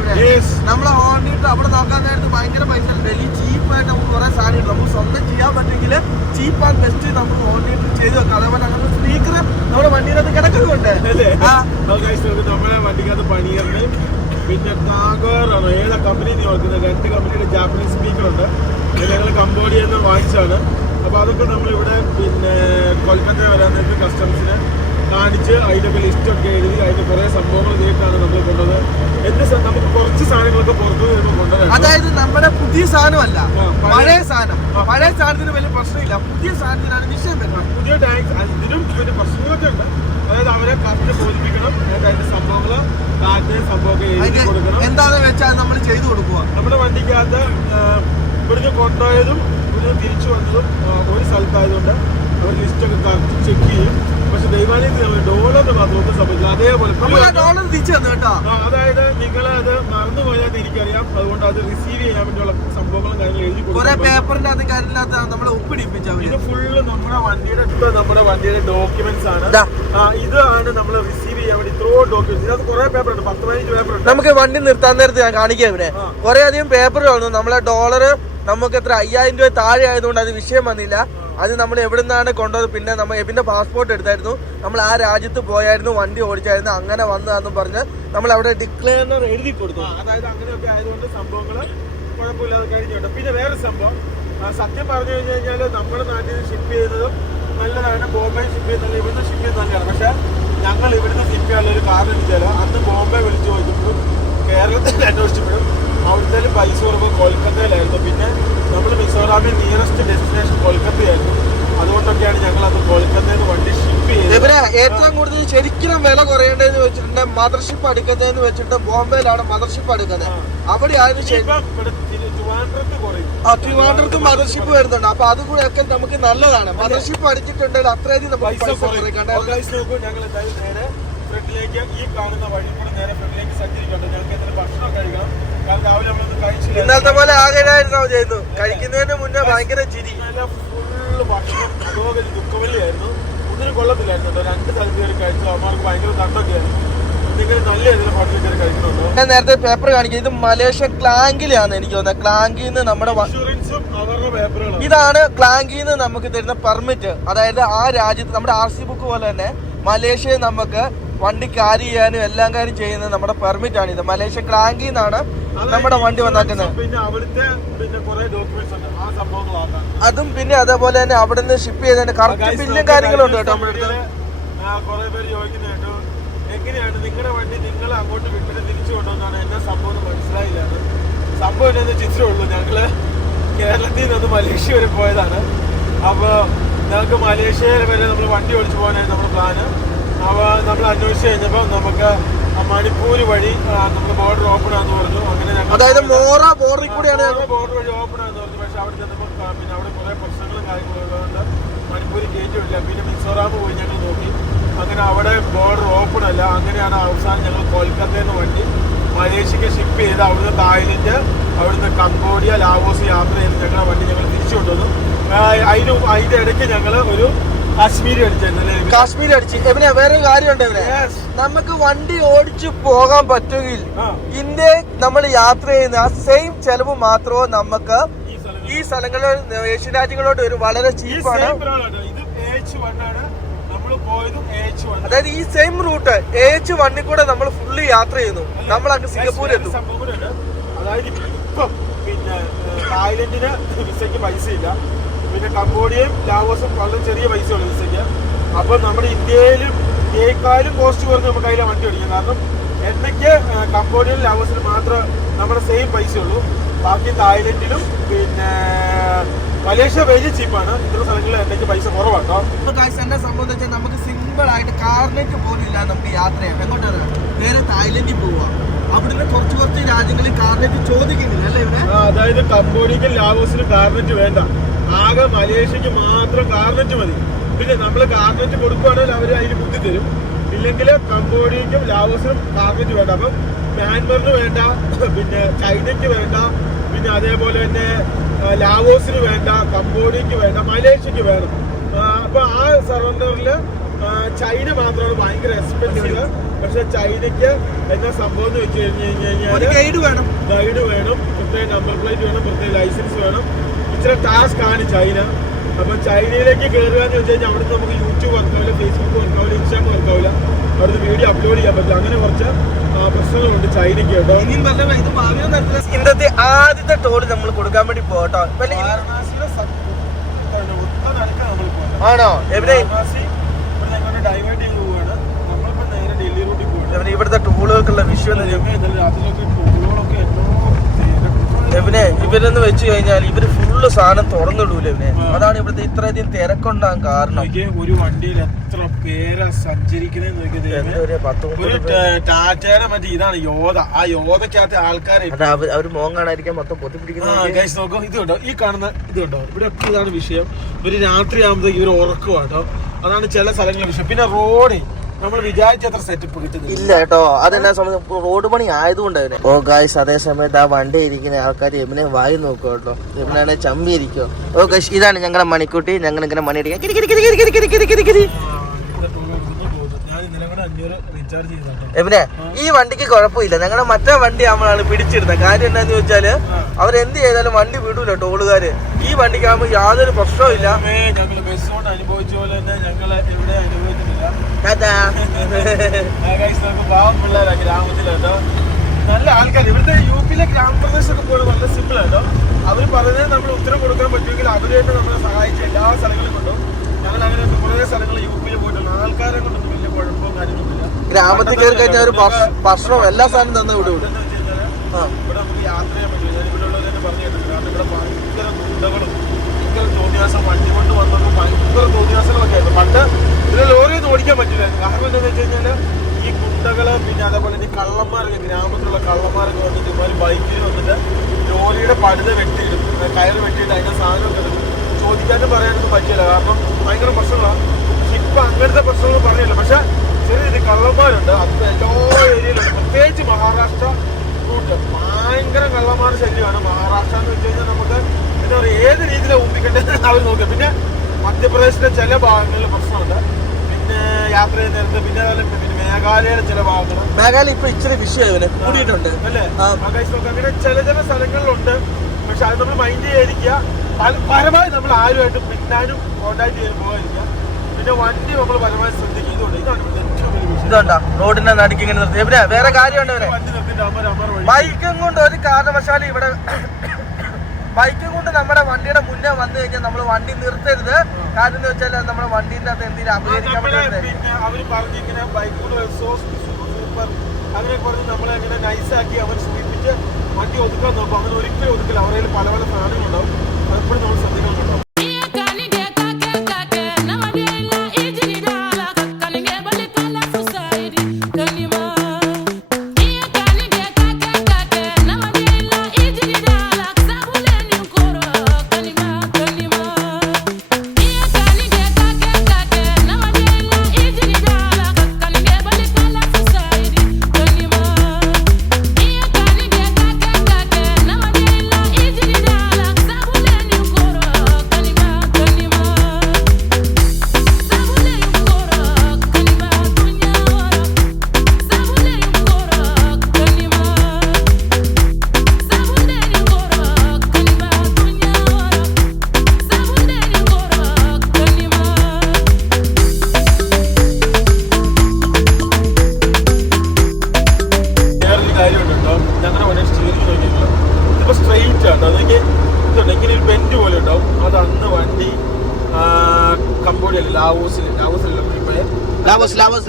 നമ്മളെ ഹോം തിയേറ്റർ അവിടെ നോക്കാൻ നേരത്ത് ഭയങ്കര പൈസ. ഡൽഹി ചീപ്പായിട്ട് നമുക്ക് കുറെ സാധനം കിട്ടും. നമുക്ക് സ്വന്തം ചെയ്യാൻ പറ്റുമെങ്കിൽ ചീപ്പ് ആൻഡ് ബെസ്റ്റ് നമ്മൾ ഹോം തിയേറ്റർ ചെയ്ത് വെക്കാം. അതേപോലെ അങ്ങനെ സ്പീക്കർ നമ്മുടെ വണ്ടിയിലത് കിടക്കുന്നുണ്ട്. നമ്മുടെ വണ്ടിക്കകത്ത് പണിയറിന് പിന്നെ ടാഗോറാണ് ഏതാ കമ്പനി ഓർക്കുന്നത്. 2 കമ്പനിയുടെ ജാപ്പനീസ് സ്പീക്കറുണ്ട്. ഞങ്ങൾ കംബോഡിയയിൽ നിന്ന് വാങ്ങിച്ചാണ്. അപ്പൊ അതൊക്കെ നമ്മളിവിടെ പിന്നെ കൊൽക്കത്ത വരാൻ നേരത്തെ കസ്റ്റംസിന് കാണിച്ച് അതിലൊക്കെ ലിസ്റ്റൊക്കെ എഴുതി അതിന്റെ കുറെ സംഭവങ്ങൾ ചെയ്തിട്ടാണ് നമ്മൾ കൊണ്ടുവന്നത്. നമുക്ക് കുറച്ച് സാധനങ്ങളൊക്കെ പുറത്തു നിന്ന് കൊണ്ടുവരാം. അതായത് നമ്മുടെ പുതിയ സാധനമല്ല, പഴയ സാധനം. പഴയ സാധനത്തിന് വലിയ പ്രശ്നമില്ല, പുതിയ സാധനത്തിനാണ് വിഷയം വരുന്നത്. പുതിയ ടാക്സ് ഇതിനും പിന്നെ പ്രശ്നങ്ങളൊക്കെ ഉണ്ട്. അതായത് അവരെ കറക്റ്റ് ബോധിപ്പിക്കണം, അതിന്റെ സംഭവങ്ങള് സംഭവമൊക്കെ എഴുതി കൊടുക്കണം. എന്താണെന്ന് വെച്ചാൽ നമ്മൾ ചെയ്തു കൊടുക്കുക. നമ്മുടെ വണ്ടിക്കകത്ത് ഇവിടുന്ന് കൊണ്ടുപോയതും ഇവിടുന്ന് തിരിച്ചു വന്നതും ഒരു സ്ഥലത്തായതുകൊണ്ട് അവർ ലിസ്റ്റൊക്കെ കറക്റ്റ് ചെക്ക് ചെയ്യും. പക്ഷെ ദൈവാലയത്തിൽ ഡോളറിന് മാത്രം ഒന്നും സംഭവിച്ചില്ല. അതേപോലെ അതായത് നിങ്ങൾ അത് മറന്നുപോയാൽ എനിക്കറിയാം, അതുകൊണ്ട് അത് റിസീവ് ചെയ്യാൻ വേണ്ടിയുള്ള സംഭവങ്ങളും കാര്യങ്ങളും എഴുതി കൊടുക്കും. പേപ്പറിന്റെ അത് കാര്യമില്ലാത്ത നമ്മളെ ഒപ്പിടിപ്പിച്ചു. ഇത് ഫുള്ള് നമ്മുടെ വണ്ടിയുടെ ഡോക്യുമെന്റ്സ് ആണ്. ഇതാണ് നമ്മൾ റിസീവ് ചെയ്യാൻ വേണ്ടി ഇത്രയോ ഡോക്യുമെന്റ്സ്. ഇതിനകത്ത് കുറെ പേപ്പർ ഉണ്ട്, 10-15 പേപ്പർ ഉണ്ട്. നമുക്ക് വണ്ടി നിർത്താൻ നേരത്ത് ഞാൻ കാണിക്കാം. ഇവിടെ കുറെ അധികം പേപ്പർ വന്നു. നമ്മളെ ഡോളർ നമുക്ക് എത്ര 5000 രൂപ താഴെ ആയതുകൊണ്ട് അത് വിഷയം വന്നില്ല. അത് നമ്മൾ എവിടെ നിന്നാണ് കൊണ്ടുപോയത്. പിന്നെ നമ്മൾ എബിന്റെ പാസ്പോർട്ട് എടുത്തായിരുന്നു, നമ്മൾ ആ രാജ്യത്ത് പോയായിരുന്നു, വണ്ടി ഓടിച്ചായിരുന്നു, അങ്ങനെ വന്നതാണെന്ന് പറഞ്ഞ് നമ്മൾ അവിടെ ഡിക്ലെയർ എഴുതി കൊടുത്തു. അതായത് അങ്ങനെയൊക്കെ ആയതുകൊണ്ട് സംഭവങ്ങൾ കുഴപ്പമില്ലാതെ കഴിഞ്ഞുണ്ട്. പിന്നെ വേറെ സംഭവം, സത്യം പറഞ്ഞു കഴിഞ്ഞു കഴിഞ്ഞാൽ നമ്മുടെ നാട്ടിൽ നിന്ന് ഷിപ്പ് ചെയ്യുന്നതും നല്ലതാണ്, ബോംബെ ഷിപ്പ് ചെയ്യുന്നത് ഇവിടുന്ന് ഷിപ്പ് ചെയ്യുന്നത് നല്ലതാണ്. പക്ഷെ ഞങ്ങൾ ഇവിടുന്ന് ഷിപ്പ് ചെയ്യാനുള്ള ഒരു കാരണം വെച്ചാൽ അന്ന് ബോംബെ വിളിച്ചു ചോദിക്കുമ്പോഴും കേരളത്തിൽ അന്വേഷിച്ചപ്പോഴും അവിടുത്തെ പൈസ കുറവ് കൊൽക്കത്തയിലായിരുന്നു. പിന്നെ നമ്മൾ മിസോറാമിൽ നിയറസ്റ്റ് ഡെസ്റ്റിനേഷൻ കൊൽക്കത്തയായിരുന്നു. അതുകൊണ്ടൊക്കെയാണ് ഞങ്ങൾ അത് കൊൽക്കത്തയിൽ നിന്ന് വണ്ടി ഷിപ്പ് ചെയ്തത്. ഏറ്റവും കൂടുതൽ ശരിക്കും വില കുറയേണ്ടതെന്ന് വെച്ചിട്ടുണ്ട് മദർഷിപ്പ് എടുക്കുന്നതെന്ന് വെച്ചിട്ട് ബോംബെയിലാണ് മദർഷിപ്പ് എടുക്കുന്നത്. അവിടെയാണ് ട്രിവാൻഡ്രത്ത് മദർഷിപ്പ് വരുന്നുണ്ട്. അപ്പൊ അതുകൂടെയൊക്കെ നമുക്ക് നല്ലതാണ്. മദർഷിപ്പ് അടിച്ചിട്ടുണ്ടെങ്കിൽ അത്രയധികം പൈസ കുറയ്ക്കണ്ട. ഞങ്ങൾ എന്തായാലും നേരെ ഫ്രണ്ടിലേക്ക് ഈ കാണുന്ന വഴി കൂടെ നേരെ ഫ്രണ്ടിലേക്ക് സഞ്ചരിക്കട്ടെ. ഞങ്ങൾക്ക് എന്തെങ്കിലും ഭക്ഷണം കഴിക്കണം. കാരണം രാവിലെ നമ്മളൊന്നും കഴിച്ചില്ല. ഇന്നത്തെ പോലെ ആകെയായിരുന്നു ചെയ്യുന്നു. കഴിക്കുന്നതിന് മുന്നേ ഭയങ്കര ചിരി. ഫുള്ള് ഭക്ഷണം അതോടെ ദുഃഖവല്ലിയായിരുന്നു. ഒന്നിനും കൊള്ളത്തില്ലായിരുന്നു. 2 സ്ഥലത്ത് കയറി കഴിച്ചു. അവന്മാർക്ക് ഭയങ്കര തണ്ടൊക്കെയായിരുന്നു. നിങ്ങൾ നല്ല രീതിയിൽ ഹോട്ടലിൽ കയറി കഴിക്കുന്നുണ്ടോ? ഞാൻ നേരത്തെ പേപ്പർ കാണിക്കാം. ഇത് മലേഷ്യ ക്ലാങ്കിലാണ് എനിക്ക് തോന്നുന്നത്. ക്ലാങ്കിൽ നിന്ന് നമ്മുടെ ഇൻഷുറൻസും അവരുടെ പേപ്പറുകളും. ഇതാണ് ക്ലാങ്കിൽ നിന്ന് നമുക്ക് തരുന്ന പെർമിറ്റ്. അതായത് ആ രാജ്യത്ത് നമ്മുടെ RC ബുക്ക് പോലെ തന്നെ മലേഷ്യയിൽ നമുക്ക് വണ്ടി ക്യാരി ചെയ്യാനും എല്ലാം കാര്യം ചെയ്യുന്നത് നമ്മുടെ പെർമിറ്റ് ആണ്. ഇത് മലേഷ്യ ക്ലാങ്കിൽ നിന്നാണ് നമ്മുടെ വണ്ടി വന്നാക്കുന്നത്. അതും പിന്നെ അതേപോലെ തന്നെ അവിടെ നിന്ന് ഷിപ്പ് ചെയ്തതിന്റെ കറക്റ്റ് ബില്ലും കാര്യങ്ങളും ഉണ്ട് കേട്ടോ നമ്മുടെ അടുത്ത്. എങ്ങനെയാണ് നിങ്ങളുടെ വണ്ടി നിങ്ങൾ അങ്ങോട്ട് വിട്ടിട്ട് തിരിച്ചു കൊണ്ടുവന്നാണ് എന്നെ സംഭവം മനസ്സിലായില്ലാണ്. സംഭവം എന്നു ചിത്രമേ ഉള്ളൂ. ഞങ്ങള് കേരളത്തിൽ നിന്ന് മലേഷ്യ വരെ പോയതാണ്. അപ്പോൾ ഞങ്ങൾക്ക് മലേഷ്യയിൽ വരെ നമ്മൾ വണ്ടി ഓടിച്ചു പോകാനായിരുന്നു നമ്മുടെ പ്ലാന്. അപ്പോൾ നമ്മൾ അന്വേഷിച്ച് കഴിഞ്ഞപ്പോൾ നമുക്ക് മണിപ്പൂർ വഴി നമ്മൾ ബോർഡർ ഓപ്പൺ ആണെന്ന് പറഞ്ഞു. അങ്ങനെ അതായത് ബോർഡറിൽ കൂടിയാണ് ബോർഡർ വഴി ഓപ്പൺ ആണെന്ന് പറഞ്ഞു. പക്ഷെ അവിടെ ചെന്നപ്പോൾ പിന്നെ അവിടെ കുറെ പ്രശ്നങ്ങളും കാര്യങ്ങളും ഉള്ളതുകൊണ്ട് മണിപ്പൂർ കയറ്റില്ല. പിന്നെ മിസോറാം പോയി ഞങ്ങൾ നോക്കി. അങ്ങനെ അവിടെ ബോർഡർ ഓപ്പൺ അല്ല. അങ്ങനെയാണ് അവസാനം ഞങ്ങൾ കൊൽക്കത്തയിൽ നിന്ന് വണ്ടി മലേഷ്യക്ക് ഷിപ്പ് ചെയ്ത് അവിടുന്ന് തായ്ലൻഡ്, അവിടുന്ന് കംബോഡിയ, ലാവോസ് യാത്ര ചെയ്ത് ഞങ്ങളുടെ വണ്ടി ഞങ്ങൾ തിരിച്ചു കൊണ്ടുവന്നു. അതിന്റെ ഇടയ്ക്ക് ഞങ്ങൾ ഒരു കാശ്മീരി അടിച്ചു. എവിടെ വേറെ കാര്യമുണ്ട്. നമുക്ക് വണ്ടി ഓടിച്ചു പോകാൻ പറ്റുമെങ്കിൽ ഇന്ത്യയിൽ നമ്മൾ യാത്ര ചെയ്യുന്ന ആ സെയിം ചെലവ് മാത്രമോ നമുക്ക് ഈ സ്ഥലങ്ങളിൽ ഏഷ്യൻ രാജ്യങ്ങളോട് ഒരു വളരെ ചീപ്പാണ്. അതായത് ഈ സെയിം റൂട്ട് AH1 കൂടെ നമ്മൾ ഫുള്ളി യാത്ര ചെയ്യുന്നു. നമ്മൾ അങ്ങ് സിംഗപ്പൂർ എത്തും. അതായത് ഇപ്പം പിന്നെ തായ്ലൻഡിന് വിസയ്ക്ക് പൈസ ഇല്ല. പിന്നെ കംബോഡിയയും ലാവോസും വളരെ ചെറിയ പൈസയുള്ള വിസയ്ക്ക്. അപ്പൊ നമ്മുടെ ഇന്ത്യയെക്കാളും കോസ്റ്റ് കുറഞ്ഞ് നമുക്ക് അതിലെ വണ്ടി ഓടിക്കാം. കാരണം എണ്ണയ്ക്ക് കംബോഡിയയിലും ലാവോസിലും മാത്രം നമ്മുടെ സെയിം പൈസ ഉള്ളൂ. ബാക്കി തായ്ലൻഡിലും പിന്നെ മലേഷ്യ വലിയ ചീപ്പാണ്. ഇത്ര സ്ഥലങ്ങളിൽ എണ്ണയ്ക്ക് പൈസ കുറവാട്ടോ. എന്നെ സംബന്ധിച്ച് നമുക്ക് സിമ്പിൾ ആയിട്ട് കാർനെറ്റ് പോലും ഇല്ല നമുക്ക് യാത്ര ചെയ്യാം. എങ്ങോട്ടാണ്? നേരെ തായ്ലൻഡിൽ പോവുക. അവിടുന്ന് കുറച്ച് രാജ്യങ്ങളിൽ കാർനെറ്റ് ചോദിക്കുന്നില്ല അല്ലേ ഇവിടെ? അതായത് കംബോഡിയക്കും ലാവോസിനും കാർനെറ്റ് വേണ്ട. ആകെ മലേഷ്യക്ക് മാത്രം കാർനെറ്റ് മതി. പിന്നെ നമ്മൾ കാർനെറ്റ് കൊടുക്കുകയാണെങ്കിൽ അവർ അതിന് കുത്തി തരും. ഇല്ലെങ്കിൽ കംബോഡിയക്കും ലാവോസിനും കാർനെറ്റ് വേണ്ട. അപ്പം മ്യാൻമറിന് വേണ്ട, പിന്നെ ചൈനയ്ക്ക് വേണ്ട, പിന്നെ അതേപോലെ തന്നെ ലാവോസിന് വേണ്ട, കംബോഡിയക്ക് വേണ്ട, മലേഷ്യക്ക് വേണം. അപ്പൊ ആ സറണ്ടറിൽ ചൈന മാത്രമാണ് ഭയങ്കര എക്സ്പെൻസീവ്. പക്ഷെ ചൈനയ്ക്ക് എന്താ സംഭവം എന്ന് വെച്ച് കഴിഞ്ഞാൽ ഗൈഡ് വേണം, പ്രത്യേക നമ്പർ പ്ലേറ്റ് വേണം, പ്രത്യേക ലൈസൻസ് വേണം. ഇച്ചിരി ടാസ്ക് ആണ് ചൈന. അപ്പൊ ചൈനയിലേക്ക് കയറുക എന്ന് വെച്ച് കഴിഞ്ഞാൽ അവിടുന്ന് നമുക്ക് യൂട്യൂബ് വർക്കാവില്ല, ഫേസ്ബുക്ക് വർക്കാവില്ല, ഇൻസ്റ്റാഗ്രാം വർക്കാവില്ല, അവിടുന്ന് വീഡിയോ അപ്ലോഡ് ചെയ്യാൻ പറ്റില്ല. അങ്ങനെ കുറച്ച് പ്രശ്നങ്ങളുണ്ട് ചൈനയ്ക്ക് കേട്ടോ. ഇന്നത്തെ ആദ്യത്തെ ടോൾ നമ്മൾ കൊടുക്കാൻ വേണ്ടി പോട്ടോ. ആണോ? ഡൈവേർട്ട് ചെയ്ത് പോവാണ്. നമ്മളിപ്പോ നേരെ ഡൽഹി റൂട്ടിൽ പോവാണ്. ഇവിടുത്തെ ടൂളുകൾക്കുള്ള വിഷയം അതിലൊക്കെ ടൂളുകളൊക്കെ ഇവനെ ഇവരെന്ന് വെച്ച് കഴിഞ്ഞാൽ ഇവര് ഫുള്ള് സാധനം തുറന്നിടൂല ഇവനെ. അതാണ് ഇവിടുത്തെ ഇത്രയധികം തിരക്കുണ്ടാകാൻ കാരണം. ഒരു വണ്ടിയിൽ എത്ര പേരാ സഞ്ചരിക്കുന്നതെന്ന് ടാറ്റയുടെ മറ്റേ ഇതാണ് യോധ. ആ യോധക്കകത്ത് ആൾക്കാരെ അവര് മോൻ കാണാതിരിക്കാൻ മൊത്തം പൊത്തിപ്പിടിക്കുന്ന നോക്കോ. ഇത് കണ്ടോ, ഈ കാണുന്ന ഇത് കണ്ടോ, ഇവിടെ ഒക്കെ ഇതാണ് വിഷയം. ഇവര് രാത്രി ആകുമ്പോഴത്തേക്ക് ഇവര് ഉറക്കുവാട്ടോ. അതാണ് ചില സ്ഥലങ്ങളിലെ വിഷയം. പിന്നെ റോഡ് നമ്മൾ വിചാരിച്ചത്ര സെറ്റപ്പ് കിട്ടുന്നില്ല. ഇല്ല കേട്ടോ, അതെന്നാ സമയത്ത് റോഡ് പണി ആയതുകൊണ്ട് അതിന്. ഓ ഗായ്സ്, അതേ സമയത്ത് ആ വണ്ടി ഇരിക്കുന്ന ആൾക്കാർ എമിനെ വായി നോക്കുക കേട്ടോ. എമിനാണ് ചമ്പി ഇരിക്കുക. ഓ ഗായ്സ്, ഇതാണ് ഞങ്ങളുടെ മണിക്കുട്ടി. ഞങ്ങൾ ഇങ്ങനെ മണി അടിക്കാൻ എമിനെ. ഈ വണ്ടിക്ക് കുഴപ്പമില്ല, ഞങ്ങളുടെ മറ്റേ വണ്ടി നമ്മളാണ് പിടിച്ചിരുന്നത്. കാര്യം എന്താന്ന് ചോദിച്ചാല് അവരെന്ത് ചെയ്താലും വണ്ടി വിടൂല ടോളുകാര്. ഈ വണ്ടിക്ക് ആകുമ്പോൾ യാതൊരു പ്രശ്നവും ഇല്ല. ഞങ്ങള് ബസ് കൊണ്ട് അനുഭവിച്ച പോലെ തന്നെ ഞങ്ങള് ഇവിടെ അനുഭവിച്ചിട്ടില്ല. പാവം പിള്ളേരാ ഗ്രാമത്തിലാട്ടോ. നല്ല ആൾക്കാർ. ഇവിടുത്തെ യുപിയിലെ ഗ്രാമപ്രദേശമൊക്കെ പോലെ നല്ല സിമ്പിൾ ആട്ടോ. അവർ പറയുന്നത് നമ്മൾ ഉത്തരം കൊടുക്കാൻ പറ്റുമെങ്കിൽ അവരായിട്ട് നമ്മളെ സഹായിച്ച എല്ലാ സ്ഥലങ്ങളും കൊണ്ടും ഞങ്ങൾ അങ്ങനെ കുറേ സ്ഥലങ്ങൾ യുപിയിൽ പോയിട്ടുണ്ട്. ആൾക്കാരെ കൊണ്ടൊന്നും വലിയ കുഴപ്പവും കാര്യങ്ങളൊന്നുമില്ല. ഗ്രാമത്തിൽ കയറി കഴിഞ്ഞാൽ ഒരു ഭക്ഷണം എല്ലാ സാധനം തന്നെ ഇവിടെ ഇവിടെ നമുക്ക് യാത്ര ചെയ്യാൻ പറ്റില്ല. ഞാൻ ഇവിടെ ഉള്ളത് തന്നെ പറഞ്ഞു കേട്ടിട്ടുണ്ട്. കാരണം ഇവിടെ ഭയങ്കര ഗുണ്ടകളും ഭയങ്കര തോന്നിയാസം, വണ്ടി കൊണ്ട് വന്നപ്പോൾ ഭയങ്കര തോന്നിയാസങ്ങളൊക്കെ ആയിരുന്നു. പണ്ട് ഇതിൽ ലോറിയൊന്നും ഓടിക്കാൻ പറ്റില്ല. കാരണം എന്താണെന്ന് വെച്ച് കഴിഞ്ഞാൽ ഈ ഗുണ്ടകള്, പിന്നെ അതേപോലെ ഈ കള്ളന്മാരൊക്കെ, ഗ്രാമത്തിലുള്ള കള്ളന്മാരൊക്കെ വന്നിട്ട് ഇമാര് ബൈക്കിൽ വന്നിട്ട് ലോറിയുടെ പടുത വെട്ടിയിടും, കയറ് വെട്ടിയിട്ട് അതിന്റെ സാധനമൊക്കെ എടുക്കും. ചോദിക്കാനും പറയാനൊന്നും പറ്റില്ല, കാരണം ഭയങ്കര പ്രശ്നങ്ങളാണ്. പക്ഷെ ഇപ്പൊ അങ്ങനത്തെ പ്രശ്നങ്ങൾ പറഞ്ഞില്ല. പക്ഷെ ചെറിയ രീതി കള്ളന്മാരുണ്ട്. അത് എല്ലാ ഏരിയയിലുണ്ട്. പ്രത്യേകിച്ച് മഹാരാഷ്ട്ര റൂട്ട് ഭയങ്കര കള്ളന്മാർ ശല്യമാണ്. മഹാരാഷ്ട്ര എന്ന് വെച്ച് കഴിഞ്ഞാൽ നമുക്ക് എന്താ പറയുക, ഏത് രീതിയിലാണ് ഊമ്പിക്കേണ്ടത് അവർ നോക്കുക. പിന്നെ മധ്യപ്രദേശിലെ ചില ഭാഗങ്ങളിൽ പ്രശ്നമുണ്ട്. പിന്നെ യാത്ര ചെയ്യുന്ന നേരത്ത് പിന്നെ പിന്നെ മേഘാലയയിലെ ചില ഭാഗങ്ങൾ, മേഘാലയ ഇപ്പൊ ഇച്ചിരി വിഷയം കൂടിയിട്ടുണ്ട് അല്ലേ? അങ്ങനെ ചില സ്ഥലങ്ങളിലുണ്ട്. പക്ഷെ അത് നമ്മൾ മൈൻഡ് ചെയ്യാതിരിക്കുക. പരമാവധി നമ്മൾ ആരുമായിട്ട് പിന്നാനും കോണ്ടാക്ട് ചെയ്ത് പോകാതിരിക്കുക. പിന്നെ വണ്ടി നമ്മൾ പരമാവധി ശ്രദ്ധിക്കുന്നുണ്ട്. ഇതാണ് ഏറ്റവും വലിയ വിഷയം. ഇതുണ്ടാ റോഡിന്റെ നടുക്ക് ഇങ്ങനെ നിർത്തി. വേറെ കാര്യമുണ്ട് ഇവരെ വണ്ടി നിർത്തിയിട്ട് അമർ ബൈക്കും കൊണ്ട് ഒരു കാരണവശാലും ഇവിടെ ബൈക്കും കൊണ്ട് നമ്മുടെ വണ്ടിയുടെ മുന്നേ വന്നു കഴിഞ്ഞാൽ നമ്മൾ വണ്ടി നിർത്തരുത്. കാരണം എന്ന് വെച്ചാൽ നമ്മുടെ വണ്ടീന്റെ അകത്ത് എന്തെങ്കിലും അപകരിക്കാൻ പറ്റുന്നത്. പിന്നെ അവർ പറഞ്ഞിങ്ങനെ ബൈക്കുകൾ സൂപ്പർ അങ്ങനെ പറഞ്ഞ് നമ്മളെ അങ്ങനെ നൈസാക്കി അവർ സൂചിപ്പിച്ച് വണ്ടി ഒതുക്കാൻ നോക്കും. അങ്ങനെ ഒരിക്കലും ഒതുക്കില്ല. അവരുടെ പല പല സാധനങ്ങളുണ്ടാവും. അതെപ്പോഴും നമ്മൾ ശ്രദ്ധിക്കുന്നുണ്ടാവും.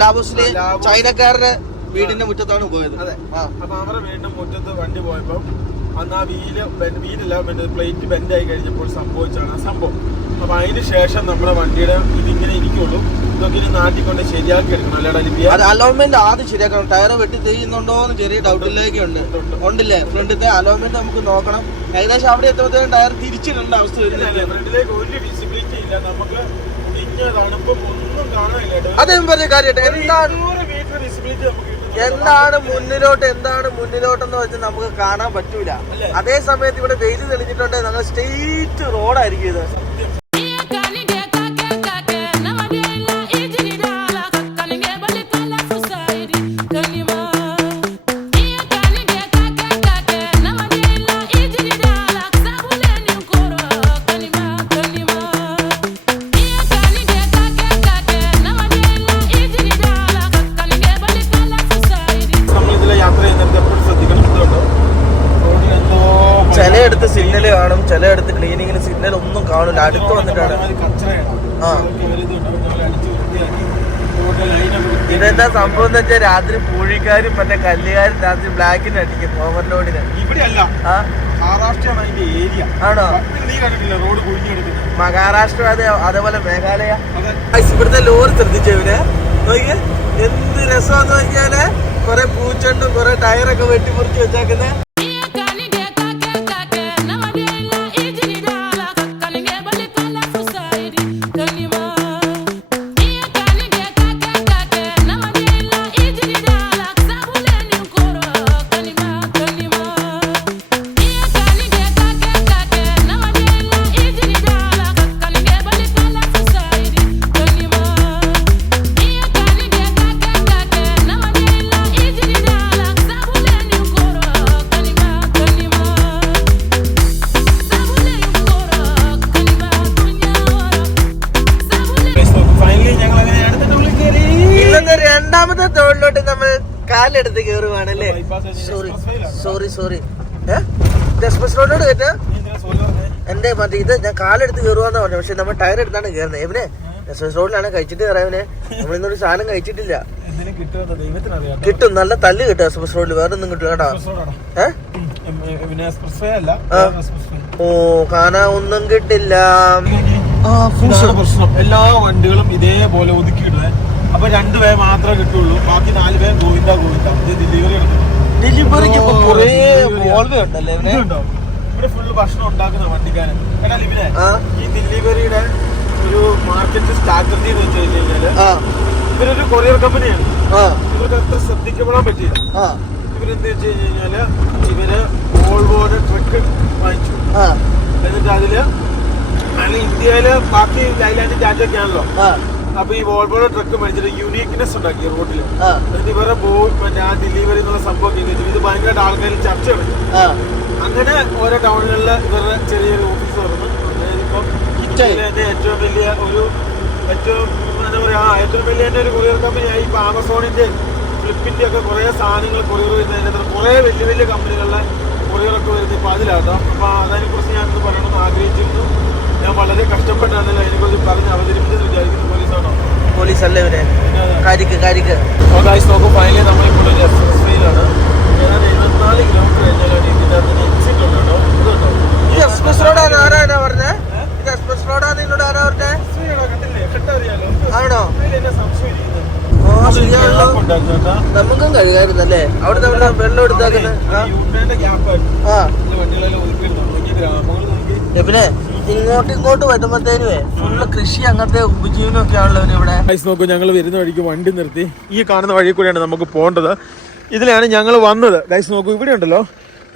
ലാവോസിലെ ചൈനക്കാരുടെ വീടിന്റെ മുറ്റത്താണ് പോയത്. അതെ. അപ്പൊ അവരുടെ വീടിന്റെ മുറ്റത്ത് വണ്ടി പോയപ്പോ അന്ന് ആ വീലില്ല പ്ലേറ്റ് ബെൻഡായി കഴിഞ്ഞപ്പോൾ സംഭവിച്ചാണ് ആ സംഭവം. അപ്പൊ അതിന് ശേഷം നമ്മുടെ വണ്ടിയുടെ ഇതിങ്ങനെ ഇരിക്കുള്ളൂ. ഇതൊക്കെ ഇനി നാട്ടിൽ കൊണ്ട് ശരിയാക്കി എടുക്കണം. അല്ലേടാ ലിപിയ? അത് അലോയ്മെന്റ് ആദ്യം ശരിയാക്കണം. ടയർ വെട്ടി ചെയ്യുന്നുണ്ടോ എന്ന് ചെറിയ ഡൗട്ടിലേക്ക് ഉണ്ടല്ലേ? ഫ്രണ്ടിത്തെ അലോയ്മെന്റ് നമുക്ക് നോക്കണം. ഏകദേശം അവിടെ എത്തുമ്പോഴത്തേക്കും ടയർ തിരിച്ചിടേണ്ട അവസ്ഥ വരുന്നില്ല. ഫ്രണ്ടിലേക്ക് ഒരു വിസിബിലിറ്റി ഇല്ല. നമുക്ക് തണുപ്പും ഒന്നും കാണാനില്ല. അതേം പറഞ്ഞ കാര്യമായിട്ട് എന്താണ് മുന്നിലോട്ടെന്ന് വെച്ചാൽ നമുക്ക് കാണാൻ പറ്റൂല. അതേ സമയത്ത് ഇവിടെ വെയിൽ തെളിഞ്ഞിട്ടുണ്ടെങ്കിൽ ഞങ്ങൾ സ്ട്രെയിറ്റ് റോഡായിരിക്കും ഇത്. ചിലയിടത്ത് സിഗ്നല് കാണും, ചിലയിടത്ത് ക്ലീനിങ്ങിന് സിഗ്നൽ ഒന്നും കാണില്ല. അടുത്ത് വന്നിട്ടാണ് റോഡിലെ ലൈനൊക്കെ ഇതെന്താ സംഭവം എന്ന് വെച്ചാൽ രാത്രി പൂഴിക്കാരും മറ്റേ കല്ലുകാരും രാത്രി ബ്ലാക്കിന് അടിക്കും ഓവർലോഡിന്. ഇവിടെ അല്ല, മഹാരാഷ്ട്രയാണ് അതിന്റെ ഏരിയ. ആണോ? നീ കണ്ടിട്ടില്ല റോഡ് കുഴിഞ്ഞെടുക്കുന്നത്? മഹാരാഷ്ട്ര അതേപോലെ മേഘാലയ. ഇവിടുത്തെ ലോറി ശ്രദ്ധിച്ചവര് നോക്കിയ എന്ത് രസമാന്ന് നോക്കിയാല് കൊറേ പൂച്ചെണ്ടും കൊറേ ടയറൊക്കെ വെട്ടിമുറിച്ച് വെച്ചേക്കുന്നേ. രണ്ടാമത്തെ തൊഴിലോട്ട് നമ്മൾ കാലെടുത്ത് കയറുവാണല്ലേ. സോറി എക്സ്പ്രസ് റോഡിലോട്ട് കയറ്റാ. എന്റെ മറ്റേ ഇത് ഞാൻ കാലെടുത്ത് കയറുവാന്നാ പറഞ്ഞു, പക്ഷെ നമ്മൾ ടയർ എടുത്താണ് കയറുന്നത്. ഇവനെ എക്സ്പ്രസ് റോഡിലാണ് കഴിച്ചിട്ട് കയറാവനെ. നമ്മളിന്നൊരു സാധനം കഴിച്ചിട്ടില്ല. കിട്ടും, നല്ല തല്ല് കിട്ടും എക്സ്പ്രസ് റോഡിൽ, വേറെ ഒന്നും കിട്ടും കേട്ടോ. ഓ കാണാ ഒന്നും കിട്ടില്ല. പ്രശ്നം എല്ലാ വണ്ടികളും ഇതേപോലെ ഒതുക്കിയിടുക. അപ്പൊ 2 പേര് മാത്രമേ കിട്ടുള്ളൂ, ബാക്കി 4 പേര് ഗോവിന്ദ ഡെലിവറിക്ക് കൊറേ വോൾവ് ഉണ്ടല്ലേ. ഇവിടെ ഫുള്ള് ഭക്ഷണം ഉണ്ടാക്കുന്ന വണ്ടിക്കാരൻ. എടാ ലിവിനെ, ഈ ഡെലിവറിയുടെ ഒരു മാർക്കറ്റ് സ്ട്രാറ്റജി എന്ന് വെച്ച് കഴിഞ്ഞാല് ഇവരൊരു കൊറിയർ കമ്പനിയാണ്. ഇവർക്ക് അത്ര ശ്രദ്ധിക്കപ്പെടാൻ പറ്റില്ല. ഇവരെന്ത് വെച്ച് കഴിഞ്ഞാല് ഇവര് വോൾവോയുടെ ട്രക്ക് വാങ്ങിച്ചു. എന്നിട്ട് അതില് ഇന്ത്യയില് ബാക്കി തായ്ലാൻഡ് രാജ്യമൊക്കെ ആണല്ലോ. അപ്പൊ ഈ വോൾവോയുടെ ട്രക്ക് മേടിച്ചിട്ട് യൂണീക്നെസ് ഉണ്ടാക്കി റോഡില്. എന്നിട്ട് ഇവരെ മറ്റേ ആ ഡെലിവറി എന്നുള്ള സംഭവം ഇത് ഭയങ്കരമായിട്ട് ആൾക്കാർ ചർച്ച നടക്കും. അങ്ങനെ ഓരോ ടൗണുകളില് ഇവരുടെ ചെറിയൊരു ഓഫീസ് തുറന്നു. ഇപ്പം ഇന്ത്യയിലെ ഏറ്റവും വലിയ എന്താ പറയാ ഏറ്റവും വലിയ ഒരു കൊറിയർ കമ്പനിയായി. ഇപ്പൊ ആമസോണിന്റെ ഫ്ലിപ്പിന്റെ ഒക്കെ കുറെ സാധനങ്ങൾ കൊറിയർ വരുന്നതിനകത്ത് കുറെ വലിയ വലിയ കമ്പനികളുടെ കൊറിയറൊക്കെ വരുന്നത് ഇപ്പൊ അതിലാട്ടോ. അപ്പൊ അതിനെ കുറിച്ച് ഞാനത് പറയണമെന്ന് ആഗ്രഹിച്ചിരുന്നു. ഞാൻ വളരെ കഷ്ടപ്പെട്ടാണല്ലോ അതിനെക്കുറിച്ച് പറഞ്ഞ് അവതരിപ്പിച്ചെന്ന് വിചാരിക്കുന്നു. പോലീസാണോ? പോലീസ് അല്ലേ ഇവരെ കരിക്ക്. നോക്കും ഫൈനലി നമ്മളിപ്പോൾ ഒരു എക്സ്പ്രസ്-വേയിലാണ്. ഏതാണ്ട് 74 കിലോമീറ്റർ കഴിഞ്ഞാലാണ് ഇതിന്റെ അകത്ത് എക്സിറ്റ് ഉണ്ട് കേട്ടോ. ഇതുണ്ടോ ഈ എക്സ്പ്രസ് റോഡാണ് ആരാ പറഞ്ഞേ? ഇത് എക്സ്പ്രസ് റോഡാണ് നിന്നോട് ആരാ പറഞ്ഞേ? കണ്ടില്ലേ, കെട്ടറിയാലോ. ആണോ? എന്നെ സംശയം ഇരിക്കുന്നത് നമുക്കും കഴുകാറില്ലല്ലേ അവിടെ വെള്ളം എടുത്താക്കുന്നത്. പിന്നെ ഇങ്ങോട്ട് വരുമ്പോഴത്തേനുവേ ഫുള്ള് കൃഷി അങ്ങനത്തെ ഉപജീവനമൊക്കെ ആണല്ലോ ഇവിടെ. നോക്കൂ, ഞങ്ങൾ വരുന്ന വഴിക്ക് വണ്ടി നിർത്തി. ഈ കാണുന്ന വഴി കൂടെയാണ് നമുക്ക് പോകേണ്ടത്. ഇതിലാണ് ഞങ്ങൾ വന്നത്. ഗൈസ് നോക്കൂ, ഇവിടെ ഉണ്ടല്ലോ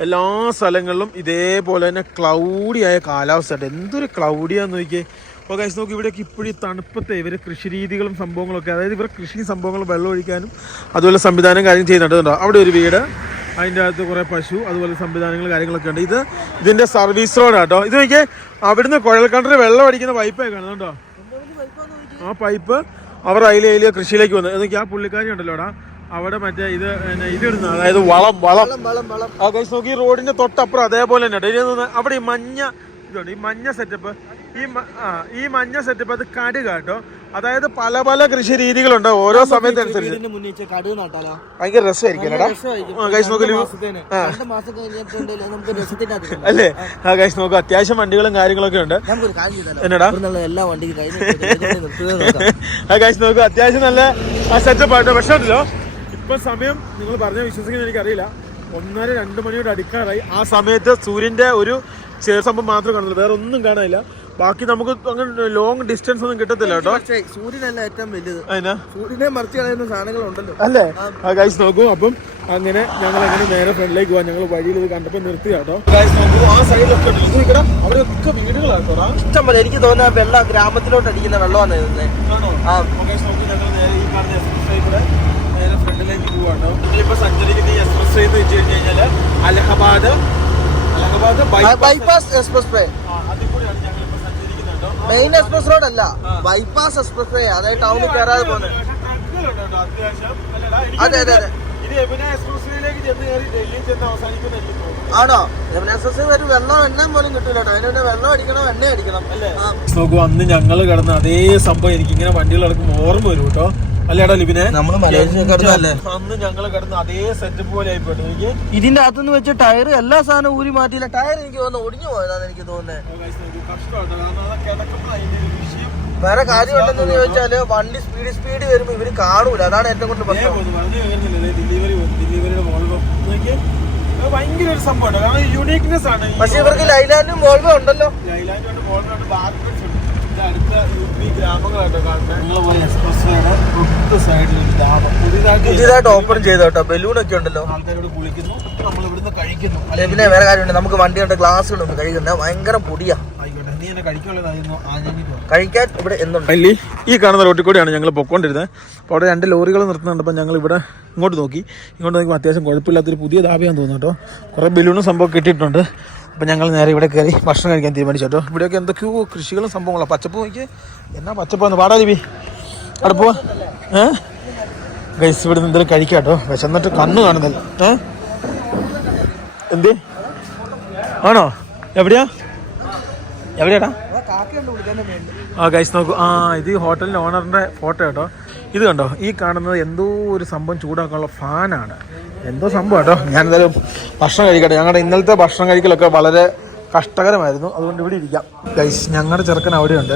എല്ലാ സ്ഥലങ്ങളിലും ഇതേപോലെ തന്നെ ക്ലൗഡിയായ കാലാവസ്ഥ. എന്തൊരു ക്ലൗഡിയാന്ന് നോക്കിയേ. അപ്പോൾ ഗൈസ് നോക്കി, ഇവിടെയൊക്കെ ഇപ്പോഴും തണുപ്പത്തെ ഇവർ കൃഷി രീതികളും സംഭവങ്ങളൊക്കെ, അതായത് ഇവർ കൃഷി സംഭവങ്ങളും വെള്ളം ഒഴിക്കാനും അതുപോലെ സംവിധാനം കാര്യം ചെയ്യുന്നുണ്ട്. അവിടെ ഒരു വീട്, അതിൻ്റെ അകത്ത് കുറേ പശു, അതുപോലെ സംവിധാനങ്ങൾ കാര്യങ്ങളൊക്കെ ഉണ്ട്. ഇതിൻ്റെ സർവീസ് റോഡാട്ടോ. ഇത് നോക്കിയേ, അവിടുന്ന് കുഴൽക്കിണറിൽ വെള്ളം അടിക്കുന്ന പൈപ്പൊക്കെ കാണുന്നുണ്ടോ? ആ പൈപ്പ് അവർ അതിലെ കൃഷിയിലേക്ക് വന്നത്. എന്നൊക്കെ ആ പുള്ളിക്കാരി ഉണ്ടല്ലോടാ അവിടെ മറ്റേ ഇത് ഇടുന്ന, അതായത് വളം. ആ ഗൈസ് നോക്കി, റോഡിന്റെ തൊട്ടപ്പുറം അതേപോലെ തന്നെ അവിടെ ഈ മഞ്ഞ ഇതുണ്ട്, ഈ മഞ്ഞ സെറ്റപ്പ്. ഈ മഞ്ഞ സെറ്റപ്പ് അത് കടുക് കേട്ടോ. അതായത് പല പല കൃഷി രീതികളുണ്ട് ഓരോ സമയത്തനുസരിച്ച്. ഭയങ്കര രസമായിരിക്കും അല്ലേ? ആ ഗൈസ് നോക്കും, അത്യാവശ്യം വണ്ടികളും കാര്യങ്ങളൊക്കെ ഉണ്ട്. എന്നടാ ആ ഗൈസ് നോക്കും, അത്യാവശ്യം നല്ല സെറ്റപ്പ് ആയിട്ടോ. പക്ഷേ ഉണ്ടല്ലോ ഇപ്പൊ സമയം നിങ്ങൾ പറഞ്ഞാൽ വിശ്വസിക്കുന്ന എനിക്കറിയില്ല, 1:30-2 മണിയോട് അടുക്കാറായി. ആ സമയത്ത് സൂര്യന്റെ ഒരു ചെറിയ സംഭവം മാത്രമേ കാണുള്ളൂ, വേറെ ഒന്നും കാണാനില്ല. ബാക്കി നമുക്ക് അങ്ങനെ ലോങ് ഡിസ്റ്റൻസ് ഒന്നും കിട്ടത്തില്ല കേട്ടോ. സൂര്യനല്ല ഏറ്റവും വലുത്, അതിനാ സൂര്യനെ മറിച്ച് കളയുന്ന സാധനങ്ങളുണ്ടല്ലോ അല്ലേ? ആ ഗൈസ് നോക്കൂ. അപ്പം അങ്ങനെ ഞങ്ങൾ അങ്ങനെ നേരെ ഫ്രണ്ടിലേക്ക് പോവാൻ ഞങ്ങൾ വഴിയിൽ ഇത് കണ്ടപ്പോൾ നിർത്തി കേട്ടോ. ഗൈസ് നോക്കൂ, ആ സൈഡിലൊക്കെ അവിടെയൊക്കെ വീടുകളാട്ടോ. ഇഷ്ടം പോലെ എനിക്ക് തോന്നുന്ന വെള്ളം ഗ്രാമത്തിലോട്ട് അടിക്കുന്ന വെള്ളമാണ് ഇതിന്റെ. ഗൈസ് നോക്കൂ, ഞങ്ങൾ നേരെ ഈ കാണുന്ന എക്സ്പ്രസ് വേ കൂടെ നേരെ ഫ്രണ്ടിലേക്ക് പോവാട്ടോ. നിങ്ങളിപ്പോ സഞ്ചരിക്കുന്ന ഈ എക്സ്പ്രസ് വേ എന്ന് വെച്ച് കഴിഞ്ഞ് കഴിഞ്ഞാല് അലഹബാദ് ബൈപ്പാസ് എക്സ്പ്രസ് വേ. മെയിൻ എക്സ്പ്രസ് റോഡ് അല്ല, ബൈപ്പാസ് എക്സ്പ്രസ് വേ, അതായത് ടൗണിൽ കയറാതെ പോകുന്നത്. അതെ അതെ അതെ. ആണോ? ഒരു വെള്ളം എണ്ണ പോലും കിട്ടൂല കേട്ടോ. അതിന് വെള്ളം അടിക്കണം, എണ്ണ അടിക്കണം. നോക്കൂ, അന്ന് ഞങ്ങൾ കിടന്ന അതേ സംഭവം എനിക്ക് ഇങ്ങനെ വണ്ടികൾ നടക്കുമ്പോൾ ഓർമ്മ വരും കേട്ടോ. അല്ലേടാ ലിബിനെ നമ്മള് മലേഷ്യ കിടന്നല്ലേ അന്ന് ഞങ്ങള് കിടന്ന് അതേ സെറ്റപ്പ് പോലെ ആയിപ്പോട്ടെ എനിക്ക്. ഇതിന്റെ അകത്തുനിന്ന് വെച്ച ടയർ എല്ലാ സാധനവും ഊരി മാറ്റിയില്ല. ടയർ എനിക്ക് തോന്നുന്നു ഒടിഞ്ഞു പോയതാന്ന് എനിക്ക് തോന്നുന്നത്. കഷ്ടമാണ് കാരണം അത് കിടക്കുമ്പോ അതിന്റെ ഒരു വിഷയം വേറെ കാര്യം ഉണ്ടെന്ന് ചോദിച്ചാല് വണ്ടി സ്പീഡ് വരുമ്പോ ഇവര് കാണൂല. അതാണ് ഏറ്റവും കൊണ്ട് പ്രശ്നം. ഡെലിവറിയുടെ വോൾവോ ഭയങ്കര ഒരു സംഭവമാണ്. കാരണം യൂണീക്നെസ് ആണ്. പക്ഷെ ഇവർക്ക് ലൈലാൻഡും വോൾവോ ഉണ്ടല്ലോ. ലൈലാൻഡ് വോൾവോ ഉണ്ട്, ബാർബിൾസ് ഉണ്ട്. അടുത്ത യുപി ഗ്രാമങ്ങളായിട്ടോ കാണുന്നത്. നിങ്ങൾ പോയ എക്സ്പ്രസ് വേയുടെ തൊട്ട് സൈഡിൽ ഒരു ധാബ പുതിയതായിട്ട് ഓപ്പൺ ചെയ്ത കേട്ടോ. ബലൂണൊക്കെ ഉണ്ടല്ലോ. ആൾക്കാരോട് കുളിക്കുന്നു, നമ്മൾ ഇവിടുന്ന് കഴിക്കുന്നു. അല്ലെ പിന്നെ വേറെ കാര്യമുണ്ട്, നമുക്ക് വണ്ടി കണ്ട ഗ്ലാസ്സുകളൊന്നും കഴിക്കുന്നത് ഭയങ്കര പൊടിയാ. ആയിക്കോട്ടെ, നീ എന്നെ കഴിക്കാനുള്ളതായിരുന്നു കഴിക്കാൻ ഇവിടെ എന്തുണ്ട്. ഈ കാണുന്ന റോട്ടിൽ കൂടിയാണ് ഞങ്ങൾ പൊക്കോണ്ടിരുന്നത്. അപ്പോൾ അവിടെ 2 ലോറികൾ നിർത്തുന്നുണ്ടപ്പോൾ ഞങ്ങൾ ഇവിടെ ഇങ്ങോട്ട് നോക്കിയപ്പോൾ അത്യാവശ്യം കുഴപ്പമില്ലാത്തൊരു പുതിയ ധാബയാന്ന് തോന്നുന്നു കേട്ടോ. കുറേ ബലൂണും സംഭവം കിട്ടിയിട്ടുണ്ട്. അപ്പോൾ ഞങ്ങൾ നേരെ ഇവിടെ കയറി ഭക്ഷണം കഴിക്കാൻ തീരുമാനിച്ചു കേട്ടോ. ഇവിടെയൊക്കെ എന്തൊക്കെയോ കൃഷികളും സംഭവങ്ങളാണ്. പച്ചപ്പ് നോക്കി എന്നാ പച്ചപ്പാന്ന് പാടാ ലിബി അവിടെ പോവാ. ഗൈസ് ഇവിടെ നിന്ന് എന്തെങ്കിലും കഴിക്കാം കേട്ടോ. വിശന്നിട്ട് കണ്ണ് കാണുന്നില്ല. എന്ത് ആണോ? എവിടെയാടാ? ഗൈസ് നോക്കൂ. ഇത് ഈ ഹോട്ടലിൻ്റെ ഓണറിൻ്റെ ഫോട്ടോ കേട്ടോ. ഇത് കണ്ടോ, ഈ കാണുന്നത് എന്തോ ഒരു സംഭവം ചൂടാക്കാനുള്ള ഫാനാണ്. എന്തോ സംഭവം കേട്ടോ. ഞാനെന്തായാലും ഭക്ഷണം കഴിക്കട്ടെ. ഞങ്ങളുടെ ഇന്നലത്തെ ഭക്ഷണം കഴിക്കലൊക്കെ വളരെ കഷ്ടകരമായിരുന്നു. അതുകൊണ്ട് ഇവിടെ ഇരിക്കാം. ഗൈസ് ഞങ്ങളുടെ ചെറുക്കൻ അവിടെയുണ്ട്.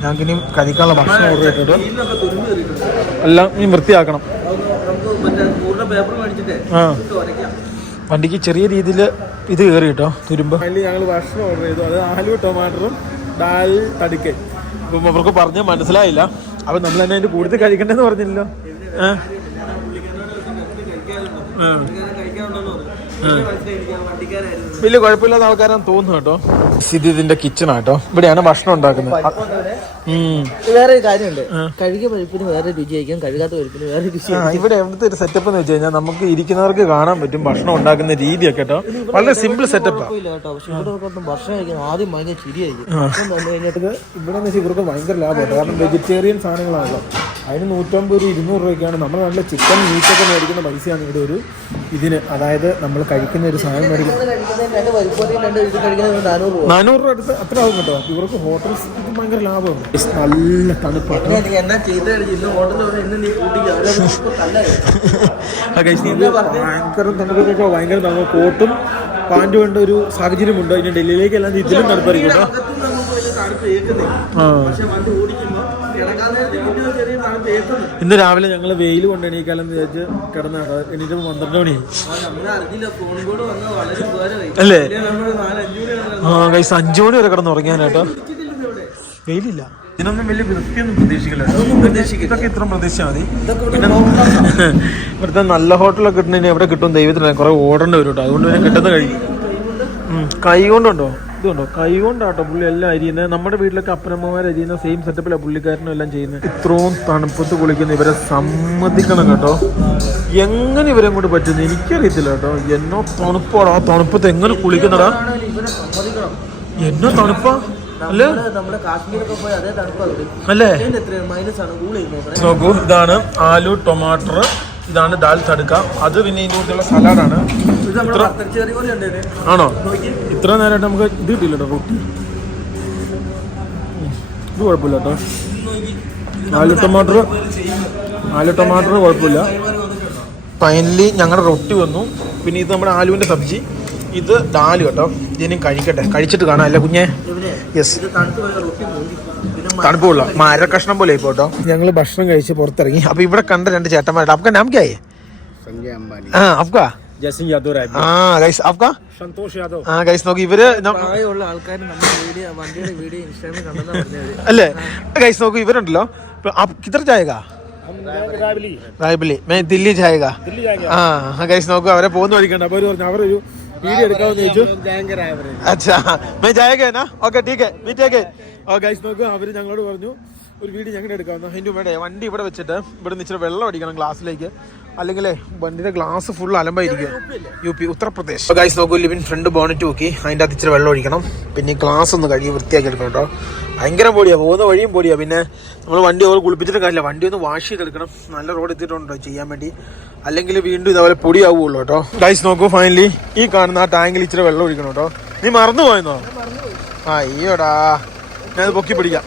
ഞങ്ങൾക്ക് ഇനിയും കഴിക്കാനുള്ള ഭക്ഷണം ഓർഡർ ചെയ്തിട്ട് എല്ലാം ഇനി വൃത്തിയാക്കണം. വണ്ടിക്ക് ചെറിയ രീതിയിൽ ഇത് കയറി കേട്ടോ, തുരുമ്പ്. അതിൽ ഞങ്ങൾ ഭക്ഷണം ഓർഡർ ചെയ്തു. അത് ആലു ടൊമാറ്ററും ഡാൽ തടിക്കൈ. ഇപ്പം അവർക്ക് പറഞ്ഞാൽ മനസ്സിലായില്ല. അപ്പം നമ്മൾ തന്നെ അതിൻ്റെ കൂടുതൽ കഴിക്കണ്ടെന്ന് പറഞ്ഞില്ലല്ലോ. വലിയ കുഴപ്പമില്ലാത്ത ആൾക്കാരാന്ന് തോന്നുന്നു കേട്ടോ. ഇതിന്റെ കിച്ചൺ ആട്ടോ. ഇവിടെയാണ് ഭക്ഷണം ഉണ്ടാക്കുന്നത്. വേറെ ഒരു കാര്യമുണ്ട്, കഴുകിയ പരിപ്പിന് വേറെ രുചിയായിരിക്കും, കഴുകാത്ത പരിപ്പിന് വേറെ രുചി. ഇവിടെ എവിടുത്തെ ഒരു സെറ്റപ്പ് എന്ന് വെച്ച് കഴിഞ്ഞാൽ നമുക്ക് ഇരിക്കുന്നവർക്ക് കാണാൻ പറ്റും ഭക്ഷണം ഉണ്ടാക്കുന്ന രീതിയൊക്കെ കേട്ടോ. വളരെ സിമ്പിൾ സെറ്റപ്പാണ് കേട്ടോ. പക്ഷെ ഇവിടെ ഭക്ഷണം കഴിക്കാൻ ആദ്യം ഭയങ്കര ചിരിയായിരിക്കും. ഇവിടെ വെച്ചാൽ ഇവർക്ക് ഭയങ്കര ലാഭമാണ്. കാരണം വെജിറ്റേറിയൻ സാധനങ്ങളാണല്ലോ. അതിന് 150 200 രൂപയ്ക്കാണ്. നമ്മൾ നല്ല ചിക്കൻ മീറ്റൊക്കെ മേടിക്കുന്ന പൈസയാണ് ഇവിടെ ഒരു ഇതിന്. അതായത് നമ്മൾ കഴിക്കുന്ന ഒരു സാധനം മേടിക്കുന്നത് 400 രൂപ അടുത്ത് അത്ര ആകും കേട്ടോ. ഇവർക്ക് ഹോട്ടൽസ് ഭയങ്കര ലാഭമാണ്. നല്ല തണുപ്പാണ്. ഭയങ്കര തണുപ്പൊക്കെ ഭയങ്കര തണുപ്പ്. കോട്ടും പാൻറ്റും വേണ്ട ഒരു സാഹചര്യമുണ്ട്. ഇനി ഡൽഹിയിലേക്ക് എല്ലാം ഇതിലും തണുപ്പായിരിക്കും കേട്ടോ. ഇന്ന് രാവിലെ ഞങ്ങൾ വെയിൽ കൊണ്ട് എണീക്കാലെന്ന് വിചാരിച്ച് കിടന്നാട്ടോ. എണീറ്റ് 12 മണിയായി അല്ലേ? ഗൈസ് 5 മണി വരെ കിടന്ന് ഉറങ്ങിയാനാട്ടോ. വെയിലില്ല. ഇതിനൊന്നും വലിയ വൃത്തിയൊന്നും പ്രതീക്ഷിക്കില്ല. ഇതൊക്കെ ഇത്ര പ്രതീക്ഷിച്ചാൽ മതി. ഇവിടുത്തെ നല്ല ഹോട്ടലൊക്കെ കിട്ടുന്നതിന് എവിടെ കിട്ടും ദൈവത്തിന് കുറെ ഓടേണ്ടി വരും കേട്ടോ. അതുകൊണ്ട് പിന്നെ കിട്ടുന്ന കഴിയും. കൈ കൊണ്ടുണ്ടോ? ഇതുണ്ടോ? കൈ കൊണ്ടാട്ടോ പുള്ളി എല്ലാം അരിയുന്നത്. നമ്മുടെ വീട്ടിലൊക്കെ അപ്പനമ്മമാർ അരിയുന്ന സെയിം സെറ്റപ്പിലാണ് പുള്ളിക്കാരനും എല്ലാം ചെയ്യുന്നത്. ഇത്രയും തണുപ്പത്ത് കുളിക്കുന്ന ഇവരെ സമ്മതിക്കണം കേട്ടോ. എങ്ങനെ ഇവരെ കൊണ്ട് പറ്റുന്നു എനിക്കറിയത്തില്ല കേട്ടോ. എന്നോ തണുപ്പാടോ. ആ തണുപ്പത്ത് എങ്ങനെ കുളിക്കുന്നടാ? എന്നോ തണുപ്പാ അല്ലേ? അല്ലേ? നോക്കൂ, ഇതാണ് ആലു ടൊമാറ്റർ, ഇതാണ് ദാൽ തടുക്ക. അത് പിന്നെ ഇതിൻ്റെ കൂടെയുള്ള സലാഡാണ്. ആണോ? ഇത്ര നേരമായിട്ട് നമുക്ക് ഇത് കിട്ടില്ല കേട്ടോ. റൊട്ടി ഇത് കുഴപ്പമില്ല കേട്ടോ. ആലു ടൊമാറ്റർ കുഴപ്പമില്ല. ഫൈനലി ഞങ്ങളുടെ റൊട്ടി വന്നു. പിന്നെ ഇത് നമ്മുടെ ആലുവിൻ്റെ സബ്ജി. ഇത് ദാൽ കേട്ടോ. ഇതിനും കഴിക്കട്ടെ, കഴിച്ചിട്ട് കാണാം അല്ലേ കുഞ്ഞെ? യെസ്, തണുപ്പുള്ള മര കഷ്ണം പോലെ ഇപ്പോ കേട്ടോ. ഞങ്ങൾ ഭക്ഷണം കഴിച്ച് പുറത്തിറങ്ങി. അപ്പൊ ഇവിടെ കണ്ട 2 ചേട്ടന്മാരുടെ आपका नाम क्या है? संजय अंबानी. आपका जैसिंग यादव है. गाइस आपका संतोष यादव. गाइस നോക്കി ഇവര് പ്രായമുള്ള ആൾക്കാർ നമ്മുടെ വീഡിയോ വണ്ടിയുടെ വീഡിയോ ഇൻസ്റ്റാഗ്രാമിൽ കണ്ടെന്നാ പറഞ്ഞത് അല്ലേ? ഗൈസ് നോക്കൂ ഇവരുണ്ടല്ലോ. आप किधर जाएगा? रायबली. मैं दिल्ली जाएगा. ഗൈസ് നോക്കൂ അവരെ പോകുന്ന വഴിക്കണ്ട. അപ്പൊ അവര് പറഞ്ഞു അവരൊരു വീഡിയോ എടുക്കാമെന്ന് ചോദിച്ചു. അച്ഛാ मैं जाएगा ना? ओके ठीक है मीठेगे. ഗൈസ് നോക്കൂ അവര് ഞങ്ങളോട് പറഞ്ഞു ഒരു വീഡിയോ ഞങ്ങളുടെ എടുക്കാവുന്ന. അതിൻ്റെ ഇവിടെ വണ്ടി ഇവിടെ വെച്ചിട്ട് ഇവിടെ നിന്ന് ഇച്ചിരി വെള്ളം അടിക്കണം ഗ്ലാസ്സിലേക്ക്. അല്ലെങ്കിൽ വണ്ടിയുടെ ഗ്ലാസ് ഫുൾ അലമ്പായിരിക്കും. UP ഉത്തർപ്രദേശ്. ഗൈസ് നോക്കൂ ലിവിൻ ഫ്രണ്ട് ബോണറ്റ് നോക്കി അതിൻ്റെ അകത്ത് ഇച്ചിരി വെള്ളം ഒഴിക്കണം. പിന്നെ ഗ്ലാസ് ഒന്ന് കഴുകി വൃത്തിയാക്കി എടുക്കണം കേട്ടോ. ഭയങ്കര പൊടിയാണ്, പോകുന്ന വഴിയും പൊടിയാണ്. പിന്നെ നമ്മൾ വണ്ടി ഓരോ കുളിപ്പിച്ചിട്ട് കാര്യമില്ല, വണ്ടി ഒന്ന് വാഷ് ചെയ്തെടുക്കണം. നല്ല റോഡ് എത്തിയിട്ടുണ്ടോ ചെയ്യാൻ വേണ്ടി, അല്ലെങ്കിൽ വീണ്ടും ഇതേപോലെ പൊടിയാവുള്ളൂ കേട്ടോ. ഗൈസ് നോക്കൂ ഫൈനലി ഈ കാണുന്ന ആ ടാങ്കിൽ ഇച്ചിരി വെള്ളം ഒഴിക്കണം കേട്ടോ. നീ മറന്നു പോയെന്നോ? അയ്യോടാ, ഞാനത് പൊക്കി പിടിക്കാം.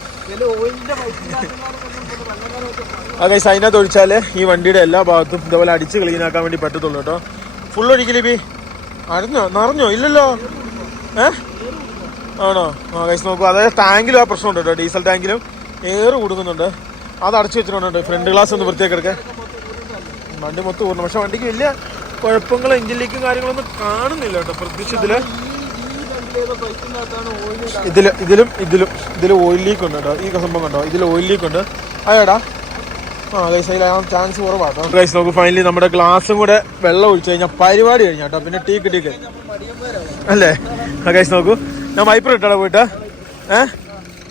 ഗൈസ് അതിനകത്ത് ഒഴിച്ചാൽ ഈ വണ്ടിയുടെ എല്ലാ ഭാഗത്തും ഇതേപോലെ അടിച്ച് ക്ലീൻ ആക്കാൻ വേണ്ടി പറ്റത്തുള്ളൂ കേട്ടോ. ഫുൾ ഒഴിക്കലേ ബി നിറഞ്ഞോ ഇല്ലല്ലോ ആണോ? ഗൈസ് നോക്കൂ, അതായത് ടാങ്കിലും ആ പ്രശ്നമുണ്ട് കേട്ടോ. ഡീസൽ ടാങ്കിലും എയർ കൊടുക്കുന്നുണ്ട്. അത് അടച്ചു വെച്ചിട്ടുണ്ട്. ഫ്രണ്ട് ഗ്ലാസ് ഒന്ന് വൃത്തിയാക്കി എടുക്കാൻ. വണ്ടി മൊത്തം ഊർന്നു. പക്ഷെ വണ്ടിക്ക് വലിയ കുഴപ്പങ്ങളോ എഞ്ചിൻ ലീക്കും കാര്യങ്ങളൊന്നും കാണുന്നില്ല കേട്ടോ. പ്രത്യേകിച്ച് ഇതിലും ഓയിൽ ലീക്ക് ഉണ്ട് കേട്ടോ. ഈ സംഭവം കണ്ടോ, ഇതിൽ ഓയിൽ ലീക്ക് ഉണ്ട്. അതെടാ ഗൈസ് അതിലാകാൻ ചാൻസ് കുറവാട്ടോ. ഗൈസ് നോക്കൂ, ഫൈനലി നമ്മുടെ ഗ്ലാസും കൂടെ വെള്ളം ഒഴിച്ചു കഴിഞ്ഞാൽ പരിപാടി കഴിഞ്ഞു കേട്ടോ. പിന്നെ ടീക്ക് അല്ലേ? ഗൈസ് നോക്കൂ, ഞാൻ വൈപ്പർ ഇട്ടാ പോയിട്ട്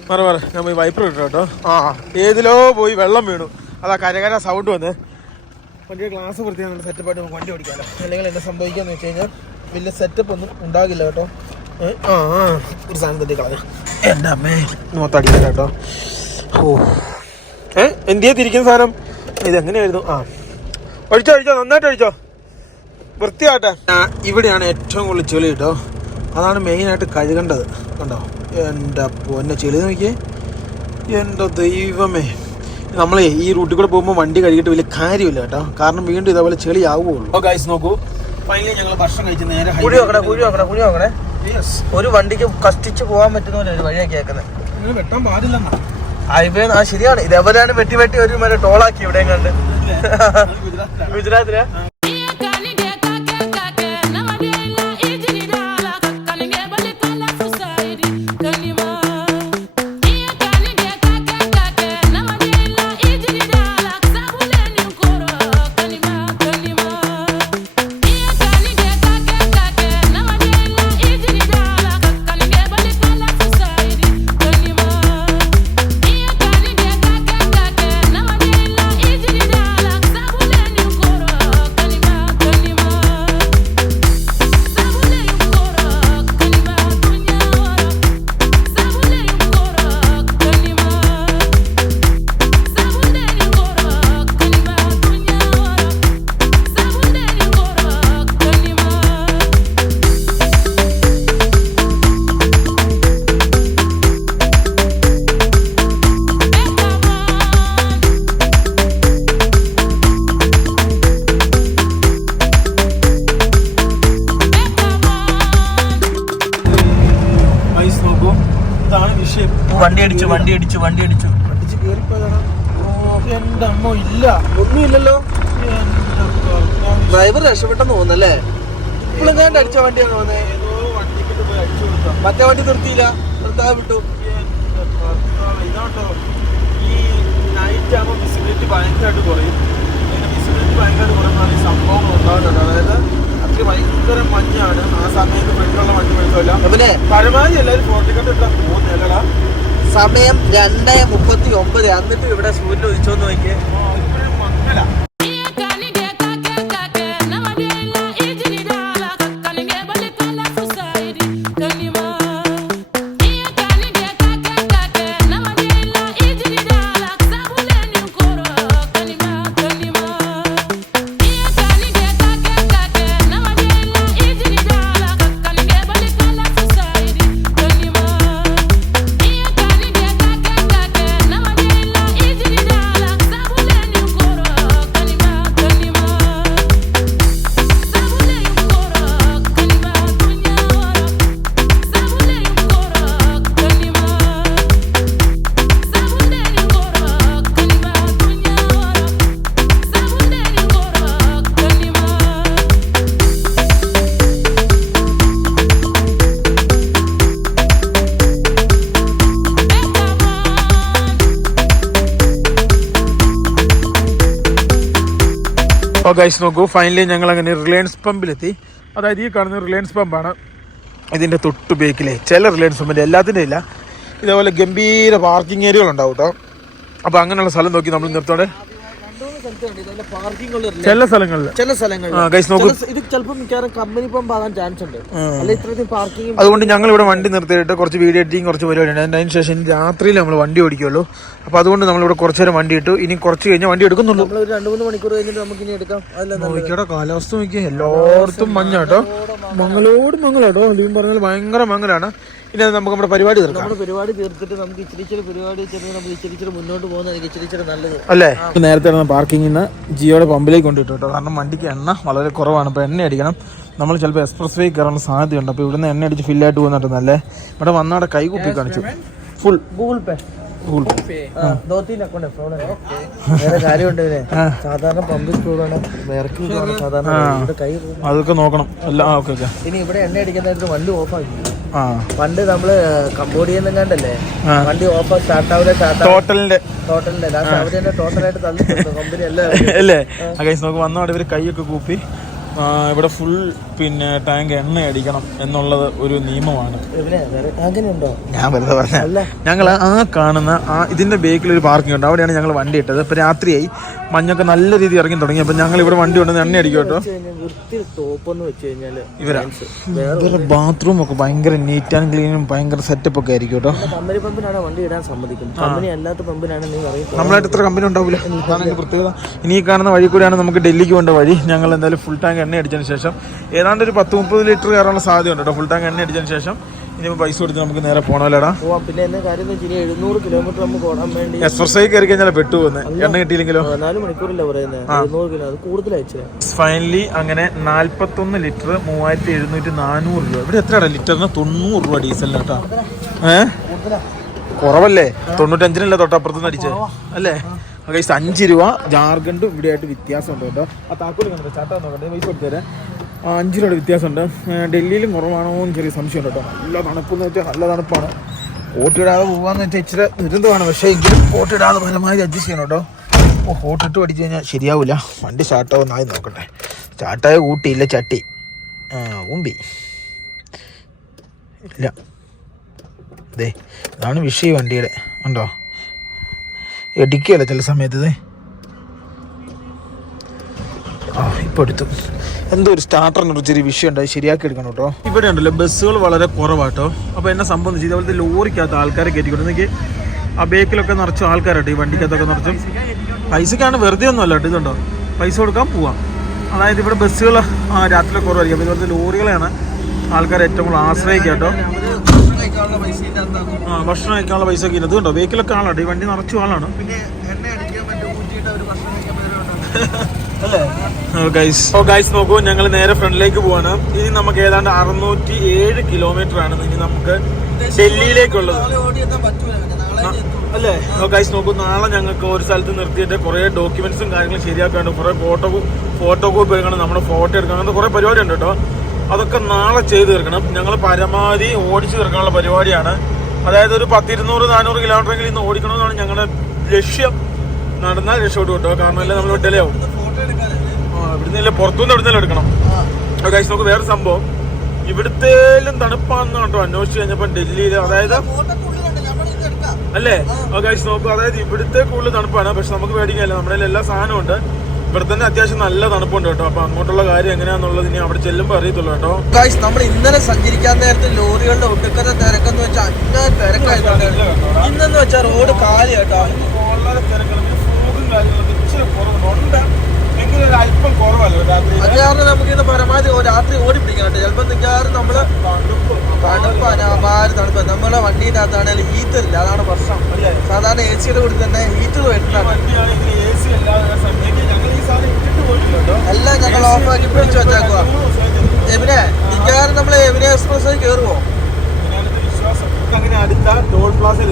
പറ ഞാൻ പോയി വൈപ്പർ ഇട്ടോ കേട്ടോ. ഏതിലോ പോയി വെള്ളം വീണു. അതാ കരകര സൗണ്ട് വന്ന്. വണ്ടിയുടെ ഗ്ലാസ് വൃത്തിയാണ് സെറ്റപ്പായിട്ട് നമുക്ക് വണ്ടി ഓടിക്കാമല്ലോ. അല്ലെങ്കിൽ എന്താ സംഭവിക്കാന്ന് വെച്ച് കഴിഞ്ഞാൽ വലിയ സെറ്റപ്പ് ഒന്നും ഉണ്ടാകില്ല കേട്ടോ. ഒരു സാധനം തട്ടി കളഞ്ഞ എൻ്റെ അമ്മേ മൊത്തം അടിക്കില്ല കേട്ടോ. എന്തിയാ തിരിക്കുന്ന സാധനം ഇതെങ്ങനെയായിരുന്നു? ഒഴിച്ചോ നന്നായിട്ട് ഒഴിച്ചോ, വൃത്തിയാട്ടെ. ഇവിടെയാണ് ഏറ്റവും കൂടുതൽ ചെളി കേട്ടോ. അതാണ് മെയിനായിട്ട് കഴുകേണ്ടത്. കണ്ടോ എൻ്റെ പൊന്നെ ചെളി നോക്കിയേ, എൻ്റെ ദൈവമേ. നമ്മളെ ഈ റൂട്ടിൽ കൂടെ പോകുമ്പോൾ വണ്ടി കഴുകിയിട്ട് വലിയ കാര്യമില്ല കേട്ടോ. കാരണം വീണ്ടും ഇതേപോലെ ചെളി ആവുകയുള്ളൂ. ഗൈസ് നോക്കൂ, ഫൈനലി ഞങ്ങൾ ഭക്ഷണം കഴിച്ച് നേരെ കുഴി നോക്കണേ. ഒരു വണ്ടിക്ക് കഷ്ടിച്ച് പോകാൻ പറ്റുന്ന പോലെ ഒരു വഴിയാക്കി കേൾക്കുന്നത്. വെട്ടാൻ പാടില്ലെന്നാ ഹൈവേ. ശരിയാണ്, ഇതേപോലെയാണ് വെട്ടി ഒരു മറ്റേ ടോളാക്കി ഇവിടെയും കണ്ട്. ഗുജറാത്തിലെ വണ്ടി അടിച്ചു കേറിപ്പോയതാണ്. എന്റെ അമ്മ ഇല്ല, ഒന്നുമില്ലല്ലോ. ഡ്രൈവർ രക്ഷപ്പെട്ടെന്ന് തോന്നുന്നല്ലേ? ഇപ്പോഴും ഞാൻ അടിച്ച വണ്ടിയാണ് തോന്നുന്നത്. മറ്റേ വണ്ടി നിർത്തിയില്ല, നിർത്താതെ വിട്ടു. ഇതാട്ടോ ഈ നൈറ്റ് ആകുമ്പോൾ വിസിബിലിറ്റി ഭയങ്കരമായിട്ട് കുറയും. വിസിബിലിറ്റി ഭയങ്കരമായിട്ട് കുറയുന്നതാണ് ഈ സംഭവങ്ങൾ ഉണ്ടാകുന്നുണ്ട്. അതായത് അത്ര ഭയങ്കര മഞ്ഞാണ്. ആ സമയത്ത് ഫ്രണ്ടിലുള്ള വണ്ടി വരുന്നില്ല. പിന്നെ പരമാവധി എല്ലാവരും 40 കണ്ട് ഇട്ടാ പോകുന്നില്ലടാ. സമയം 2:39. എന്നിട്ട് ഇവിടെ സൂര്യൻ ഉദിച്ചോന്ന് നോക്കിയേ. ഇപ്പോഴും മങ്ങല. ഗൈസ് നോക്കൂ, ഫൈനലി ഞങ്ങൾ അങ്ങനെ റിലയൻസ് പമ്പിലെത്തി. അതായത് ഈ കാണുന്ന റിലയൻസ് പമ്പാണ്. ഇതിൻ്റെ തൊട്ട് ബേക്കിലെ ചില റിലയൻസ് പമ്പിൻ്റെ എല്ലാത്തിൻ്റെ ഇല്ല, ഇതേപോലെ ഗംഭീര പാർക്കിംഗ് ഏരിയകളുണ്ടാവും കേട്ടോ. അപ്പോൾ അങ്ങനെയുള്ള സ്ഥലം നോക്കി നമ്മൾ നിർത്തോടെ ചില സ്ഥലങ്ങളിൽ ഇത് ചിലപ്പോൾ മിക്കവാറും കമ്പനി പമ്പ് ആകാൻ ചാൻസ് ഉണ്ട്. അതുകൊണ്ട് ഞങ്ങൾ ഇവിടെ വണ്ടി നിർത്തിയിട്ട് കുറച്ച് വീഡിയോ എഡിറ്റിംഗ് കുറച്ച് പരിപാടി ഉണ്ട്. അതിന് ശേഷം രാത്രിയിൽ നമ്മൾ വണ്ടി ഓടിക്കുള്ളൂ. അപ്പോൾ അതുകൊണ്ട് നമ്മളിവിടെ കുറച്ച് നേരം വണ്ടി ഇട്ടു. ഇനി കുറച്ച് കഴിഞ്ഞാൽ വണ്ടി എടുക്കുന്നുള്ളൂ. 2-3 മണിക്കൂർ കഴിഞ്ഞിട്ട് നമുക്ക് ഇനി എടുക്കാം. നോക്കിയുടെ കാലാവസ്ഥ നോക്കിയാൽ എല്ലായിടത്തും മഞ്ഞ കേട്ടോ. മംഗളോട്ടോ ലീവ് പറഞ്ഞാൽ ഭയങ്കര മംഗലാണ്. ഇനി നമുക്ക് നമ്മുടെ പരിപാടി തീർക്കാം. നമ്മുടെ പരിപാടി തീർത്തിട്ട് നമുക്ക് ഇച്ചിരി പരിപാടി വെച്ചിട്ട് നമുക്ക് ഇച്ചിരി മുന്നോട്ട് പോകുന്നതായിരിക്കും ഇച്ചിരി നല്ലത് അല്ലേ. നേരത്തെ പാർക്കിങ്ങിൽ നിന്ന് ജിയോയുടെ പമ്പിലേക്ക് കൊണ്ടിട്ടു കേട്ടോ. കാരണം വണ്ടിക്ക് എണ്ണ വളരെ കുറവാണ്. അപ്പോൾ എണ്ണ അടിക്കണം. നമ്മൾ ചിലപ്പോൾ എക്സ്പ്രസ് വേ കയറാനുള്ള സാധ്യതയുണ്ട്. അപ്പോൾ ഇവിടുന്ന് എണ്ണ അടിച്ച് ഫില്ലായിട്ട് പോകുന്നുണ്ട്. നല്ല ഇവിടെ വന്നാടെ കൈ കുപ്പി കാണിച്ചു ഫുൾ ഗൂഗിൾ പേ വേറെ കാര്യമുണ്ട്. സാധാരണ പമ്പ് സ്കൂളാണ് സാധാരണ കൈ അതൊക്കെ നോക്കണം എല്ലാം. Okay okay. ഇനി ഇവിടെ എണ്ണ അടിക്കുന്ന വണ്ടി ഓഫ് ആക്കി. പണ്ട് നമ്മള് കംബോഡിയയിൽ നിന്നല്ലേ വണ്ടി ഓഫ് സ്റ്റാർട്ടാവില്ല. ടോട്ടലിന്റെ അവര് തന്നെ ടോട്ടലായിട്ട് തള്ളി കമ്പനി എല്ലാം അല്ലേ. നമുക്ക് വന്നോടെ ഇവര് കൈയൊക്കെ കൂപ്പി ഇവിടെ ഫുൾ പിന്നെ ടാങ്ക് എണ്ണ അടിക്കണം എന്നുള്ളത് ഒരു നിയമമാണ്. ഞാൻ വെറുതെ പറഞ്ഞ ഞങ്ങൾ ആ കാണുന്ന ഇതിന്റെ ബേക്കിൽ ഒരു പാർക്കിംഗ് ഉണ്ട്. അവിടെയാണ് ഞങ്ങൾ വണ്ടി ഇട്ടത്. ഇപ്പൊ രാത്രിയായി, മഞ്ഞൊക്കെ നല്ല രീതിയിൽ ഇറങ്ങി തുടങ്ങി. അപ്പൊ ഞങ്ങൾ ഇവിടെ വണ്ടി കൊണ്ടുവന്ന് എണ്ണ അടിക്കും കേട്ടോ. ഇവരുടെ ബാത്റൂം ഒക്കെ ഭയങ്കര നീറ്റ് ആൻഡ് ക്ലീനും ഭയങ്കര സെറ്റപ്പ് ഒക്കെ ആയിരിക്കും കേട്ടോ. വണ്ടി ഇടാൻ സമ്മതിക്കും. കമ്പനി അല്ലാത്ത പമ്പിനാണ് നമ്മളായിട്ട് ഇത്ര കമ്പനി ഉണ്ടാവില്ല. അതാണ് പ്രത്യേകത. ഇനി ഈ കാണുന്ന വഴി കൂടെയാണ് നമുക്ക് ഡൽഹിക്ക് വേണ്ട വഴി. ഞങ്ങൾ എന്തായാലും ഫുൾ ടാങ്ക് എണ്ണ അടിച്ചതിന് ശേഷം ഏതാണ്ട് ഒരു 10-30 ലിറ്റർ കയറാനുള്ള സാധ്യതയുണ്ട് കേട്ടോ. ഫുൾ ടാങ്ക് എണ്ണ അടിച്ചതിന് ശേഷം ഇനി പൈസ കൊടുത്ത് നമുക്ക് നേരെ പോകണമല്ലേടാ. പിന്നെ എന്താ കാര്യം 700 കിലോമീറ്റർ നമുക്ക് ഓടാൻ വേണ്ടി എക്സ്പ്രസ് കയറി കഴിഞ്ഞാൽ പെട്ടു പോകുന്നത്. എണ്ണ കിട്ടിയില്ലെങ്കിലോ 4 മണിക്കൂറല്ലേ പറയുന്നത്. 700 കിലോ അത് കൂടുതലായി. ഫൈനലി അങ്ങനെ 41 ലിറ്റർ 3700-400 രൂപ. ഇവിടെ എത്രയാണ് ലിറ്ററിന്? 90 രൂപ ഡീസലിന് കേട്ടോ. കുറവല്ലേ? 95-നല്ലേ തൊട്ടപ്പുറത്തുനിന്ന് അടിച്ചത് അല്ലേ. 5 രൂപ ജാർഖണ്ഡും ഇവിടെ ആയിട്ട് വ്യത്യാസമുണ്ട് കേട്ടോ. ആ താക്കോല് കണ്ടോ, ചാട്ടാ നോക്കട്ടെ, പൈസ കൊടുത്തേരെ. 5 രൂപയുടെ വ്യത്യാസമുണ്ട്. ഡൽഹിയിലും കുറവാണോ എന്ന് ചെറിയ സംശയമുണ്ട് കേട്ടോ. നല്ല തണുപ്പെന്ന് വെച്ചാൽ നല്ല തണുപ്പാണ്. കോട്ടിടാതെ പോകാന്ന് വെച്ചാൽ ഇച്ചിരി ദുരന്തമാണ്. പക്ഷേ എങ്കിലും കോട്ടിടാതെ പരമാവധി അഡ്ജസ്റ്റ് ചെയ്യണം കേട്ടോ. ഹോട്ടിട്ട് പഠിച്ചു കഴിഞ്ഞാൽ ശരിയാവില്ല. വണ്ടി സ്റ്റാർട്ടാവുന്നായി നോക്കട്ടെ. സ്റ്റാർട്ടായ കൂട്ടിയില്ല ചട്ടി ഊമ്പി ഇല്ല. അതെ ഇതാണ് വിഷയം വണ്ടിയുടെ. ഉണ്ടോ ഇടിക്കുകയല്ല ചില സമയത്ത്. ഇത് ഇപ്പോൾ എടുത്തു. എന്തോ ഒരു സ്റ്റാർട്ടറിനൊരു ചെറിയ വിഷയം ഉണ്ട്. അത് ശരിയാക്കി എടുക്കണം കേട്ടോ. ഇവിടെ ഉണ്ടല്ലോ ബസ്സുകൾ വളരെ കുറവാട്ടോ. അപ്പോൾ എന്നെ സംബന്ധിച്ച് ഇതേപോലത്തെ ലോറിക്കകത്ത് ആൾക്കാരെ കയറ്റിക്കൊണ്ട് എനിക്ക് ആ ബേക്കിലൊക്കെ നിറച്ചും ആൾക്കാരാട്ടോ. ഈ വണ്ടിക്കകത്തൊക്കെ നിറച്ചും പൈസക്കാണ്, വെറുതെ ഒന്നും അല്ല കേട്ടോ. ഇതുണ്ടോ പൈസ കൊടുക്കാൻ പോവാം. അതായത് ഇവിടെ ബസ്സുകൾ രാത്രി കുറവായിരിക്കും. അപ്പോൾ ഇതുപോലത്തെ ലോറികളെയാണ് ആൾക്കാർ ഏറ്റവും കൂടുതൽ ആശ്രയിക്കുക കേട്ടോ. ഭക്ഷണം കഴിക്കാനുള്ള പൈസ ഒക്കെ ഇന്നത് കണ്ടോ. വെഹിക്കിലൊക്കെ ആളാട്ടോ. ഈ വണ്ടി നിറച്ചു ആളാണ്. ഗൈസ് നോക്കൂ, ഞങ്ങൾ നേരെ ഫ്രണ്ടിലേക്ക് പോവാണ്. ഇനി നമുക്ക് ഏതാണ്ട് 607 കിലോമീറ്റർ ആണ് ഇനി നമുക്ക് ഡൽഹിയിലേക്കുള്ളത് അല്ലേ. ഗൈസ് നോക്കൂ, നാളെ ഞങ്ങൾക്ക് ഒരു സ്ഥലത്ത് നിർത്തിയിട്ട് കുറേ ഡോക്യുമെന്റ്സും കാര്യങ്ങളും ശരിയാക്കാണ്ട്, കുറേ ഫോട്ടോ കോപ്പി എടുക്കണം, നമ്മുടെ ഫോട്ടോ എടുക്കണം, അങ്ങനത്തെ കുറേ പരിപാടി ഉണ്ട് കേട്ടോ. അതൊക്കെ നാളെ ചെയ്ത് തീർക്കണം. ഞങ്ങൾ പരമാവധി ഓടിച്ചു തീർക്കാനുള്ള പരിപാടിയാണ്. അതായത് ഒരു 100-200-400 കിലോമീറ്ററെങ്കിലും ഇന്ന് ഓടിക്കണമെന്നാണ് ഞങ്ങളുടെ ലക്ഷ്യം. നടന്നാൽ രക്ഷപ്പെട്ടു കേട്ടോ. കാരണം അല്ലേ നമ്മൾ വിട്ടലാവും. ഇവിടുന്ന് പുറത്തുനിന്ന് എവിടുന്നേലും എടുക്കണം. ഗൈസ് നമുക്ക് വേറെ സംഭവം, ഇവിടുത്തേലും തണുപ്പാണെന്ന് കേട്ടോ അന്വേഷിച്ച് കഴിഞ്ഞപ്പോൾ ഡൽഹിയിൽ. അതായത് അല്ലേ ഗൈസ് നോക്കൂ, അതായത് ഇവിടുത്തെ കൂടുതൽ തണുപ്പാണ്. പക്ഷെ നമുക്ക് പേടിക്കാനില്ല, നമ്മുടെ എല്ലാ സാധനവും ഉണ്ട്. ഇവിടെ തന്നെ അത്യാവശ്യം നല്ല തണുപ്പുണ്ട് കേട്ടോ. അപ്പൊ അങ്ങോട്ടുള്ള കാര്യം എങ്ങനെയാന്നുള്ളത് ഇനി അവിടെ ചെല്ലുമ്പോൾ അറിയത്തുള്ളൂ കേട്ടോ. ഗൈസ് നമ്മൾ ഇന്നലെ സഞ്ചരിക്കാൻ നേരത്തെ ലോറികളുടെ ഒടുക്കത്തെ തിരക്കെന്ന് വെച്ചാൽ അങ്ങനെ തിരക്കായിട്ടുണ്ട്. ഇന്നെന്ന് വെച്ചാൽ റോഡ് കാലി കേട്ടോ. വളരെ തിരക്കാണ്. ഫോഗും കാര്യങ്ങളൊക്കെ ഇച്ചിരി കുറവുണ്ട്. എങ്കിലും അല്പം കുറവല്ലോ രാത്രി. അത് കാരണം നമുക്ക് ഇന്ന് പരമാവധി രാത്രി ഓടി പിടിക്കണം. ചിലപ്പോൾ നിൽക്കാറും നമ്മള് തണുപ്പ് നമ്മളെ വണ്ടീൻ്റെ അകത്താണെങ്കിലും ഹീറ്റർ ഇല്ല. അതാണ് പ്രശ്നം. സാധാരണ എ സിയുടെ കൂടി തന്നെ ഹീറ്റർ വരുന്നതാണ്. എല്ലാം ഞങ്ങൾ ഓഫാക്കി പിടിച്ചു വെച്ചേക്കുക. എവിടെ മിക്കവാറും നമ്മൾ എവിടെ എക്സ്പ്രസ് കയറുമോ?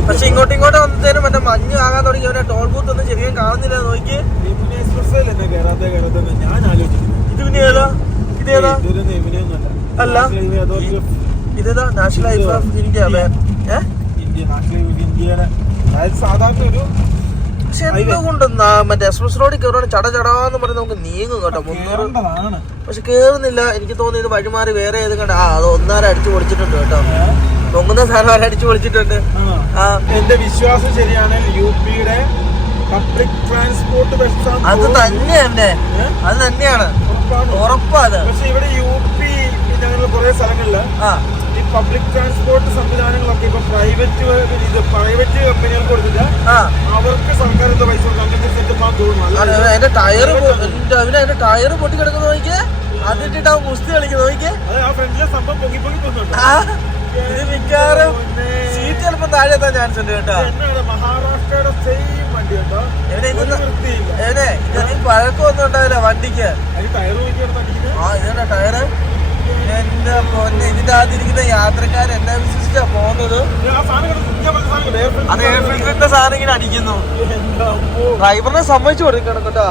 പക്ഷെ ഇങ്ങോട്ടും വന്നതിനും മറ്റേ മഞ്ഞ് ആകാൻ തുടങ്ങി. അവരെ ടോൾ ബൂത്ത് ഒന്നും ശരിക്കും കാണുന്നില്ല. നോക്കി ഞാൻ ആലോചിക്കുന്നു, ഇത് പിന്നെ ഏതാ? ഇതേതാ? അല്ല ഇതേതാ? National highway of India. ഇന്ത്യയുടെ സാധാരണ ഒരു പക്ഷെ എന്തുകൊണ്ട് മറ്റേ എക്സ്പ്രസ് റോഡിൽ കയറുവാണ് ചടചടാന്ന് പറഞ്ഞ് നമുക്ക് നീങ്ങും കേട്ടോ. 300 പക്ഷെ കേറുന്നില്ല. എനിക്ക് തോന്നുന്നു ഇത് വഴിമാറി വേറെ ഏത് കണ്ട അത് ഒന്നാരം അടിച്ചു പൊളിച്ചിട്ടുണ്ട് കേട്ടോ. പൊങ്ങുന്ന സാധനം അടിച്ചു പൊളിച്ചിട്ടുണ്ട്. എന്റെ വിശ്വാസം ശരിയാണ്. യുപിയുടെ പബ്ലിക് ട്രാൻസ്പോർട്ട് അത് തന്നെയാണ്. അത് തന്നെയാണ് ഉറപ്പാത്. പക്ഷെ ഇവിടെ യുപി ഞങ്ങൾ കുറെ സ്ഥലങ്ങളില് ഈ പബ്ലിക് ട്രാൻസ്പോർട്ട് സംവിധാനങ്ങളൊക്കെ ഇപ്പൊ പ്രൈവറ്റ് കമ്പനികൾക്ക് കൊടുത്തിട്ട് അവർക്ക് സർക്കാർ എന്താ പൈസ കൊടുക്കും. അങ്ങനത്തെ സെറ്റപ്പ് തോന്നുന്നു. അതിന്റെ ടയർ പൊട്ടി കിടക്കുന്ന നോക്കിയാൽ അതിട്ടിട്ട് അവൻ കുസ്തി കളിക്കുന്നു നോക്കിയേ. അത് ആ ഫ്രണ്ടിലെ സംഭവം പൊങ്ങി പൊങ്ങി പോകുന്നുണ്ട്. ആ, ഇത് മിക്കവാറും സീറ്റ് ചിലപ്പോ താഴെ എത്താൻ ചാൻസ് ഉണ്ട് കേട്ടോ. എന്നാണ് മഹാരാഷ്ട്രയുടെ സെയിം വണ്ടി ഉണ്ടോ? ഇതൊന്നും പഴക്കമൊന്നും ഉണ്ടാവില്ല വണ്ടിക്ക്. അതിന് ടയർ നോക്കിയാണ് അടിക്കുന്നത്. ആ ഇതാ ടയറ്. എന്റെ പൊന്നെ, ഇതിന്റെ അകത്തിരിക്കുന്ന യാത്രക്കാർ എന്നെ വിശ്വസിച്ചാ പോകുന്നത്. ആ സാധനം അത് എയർ ഫിൽറ്ററിന്റെ സാധനം ഇങ്ങനെ അടിക്കുന്നു. ഡ്രൈവറിനെ സമ്മതിച്ചു കൊടുക്കണം കേട്ടോ.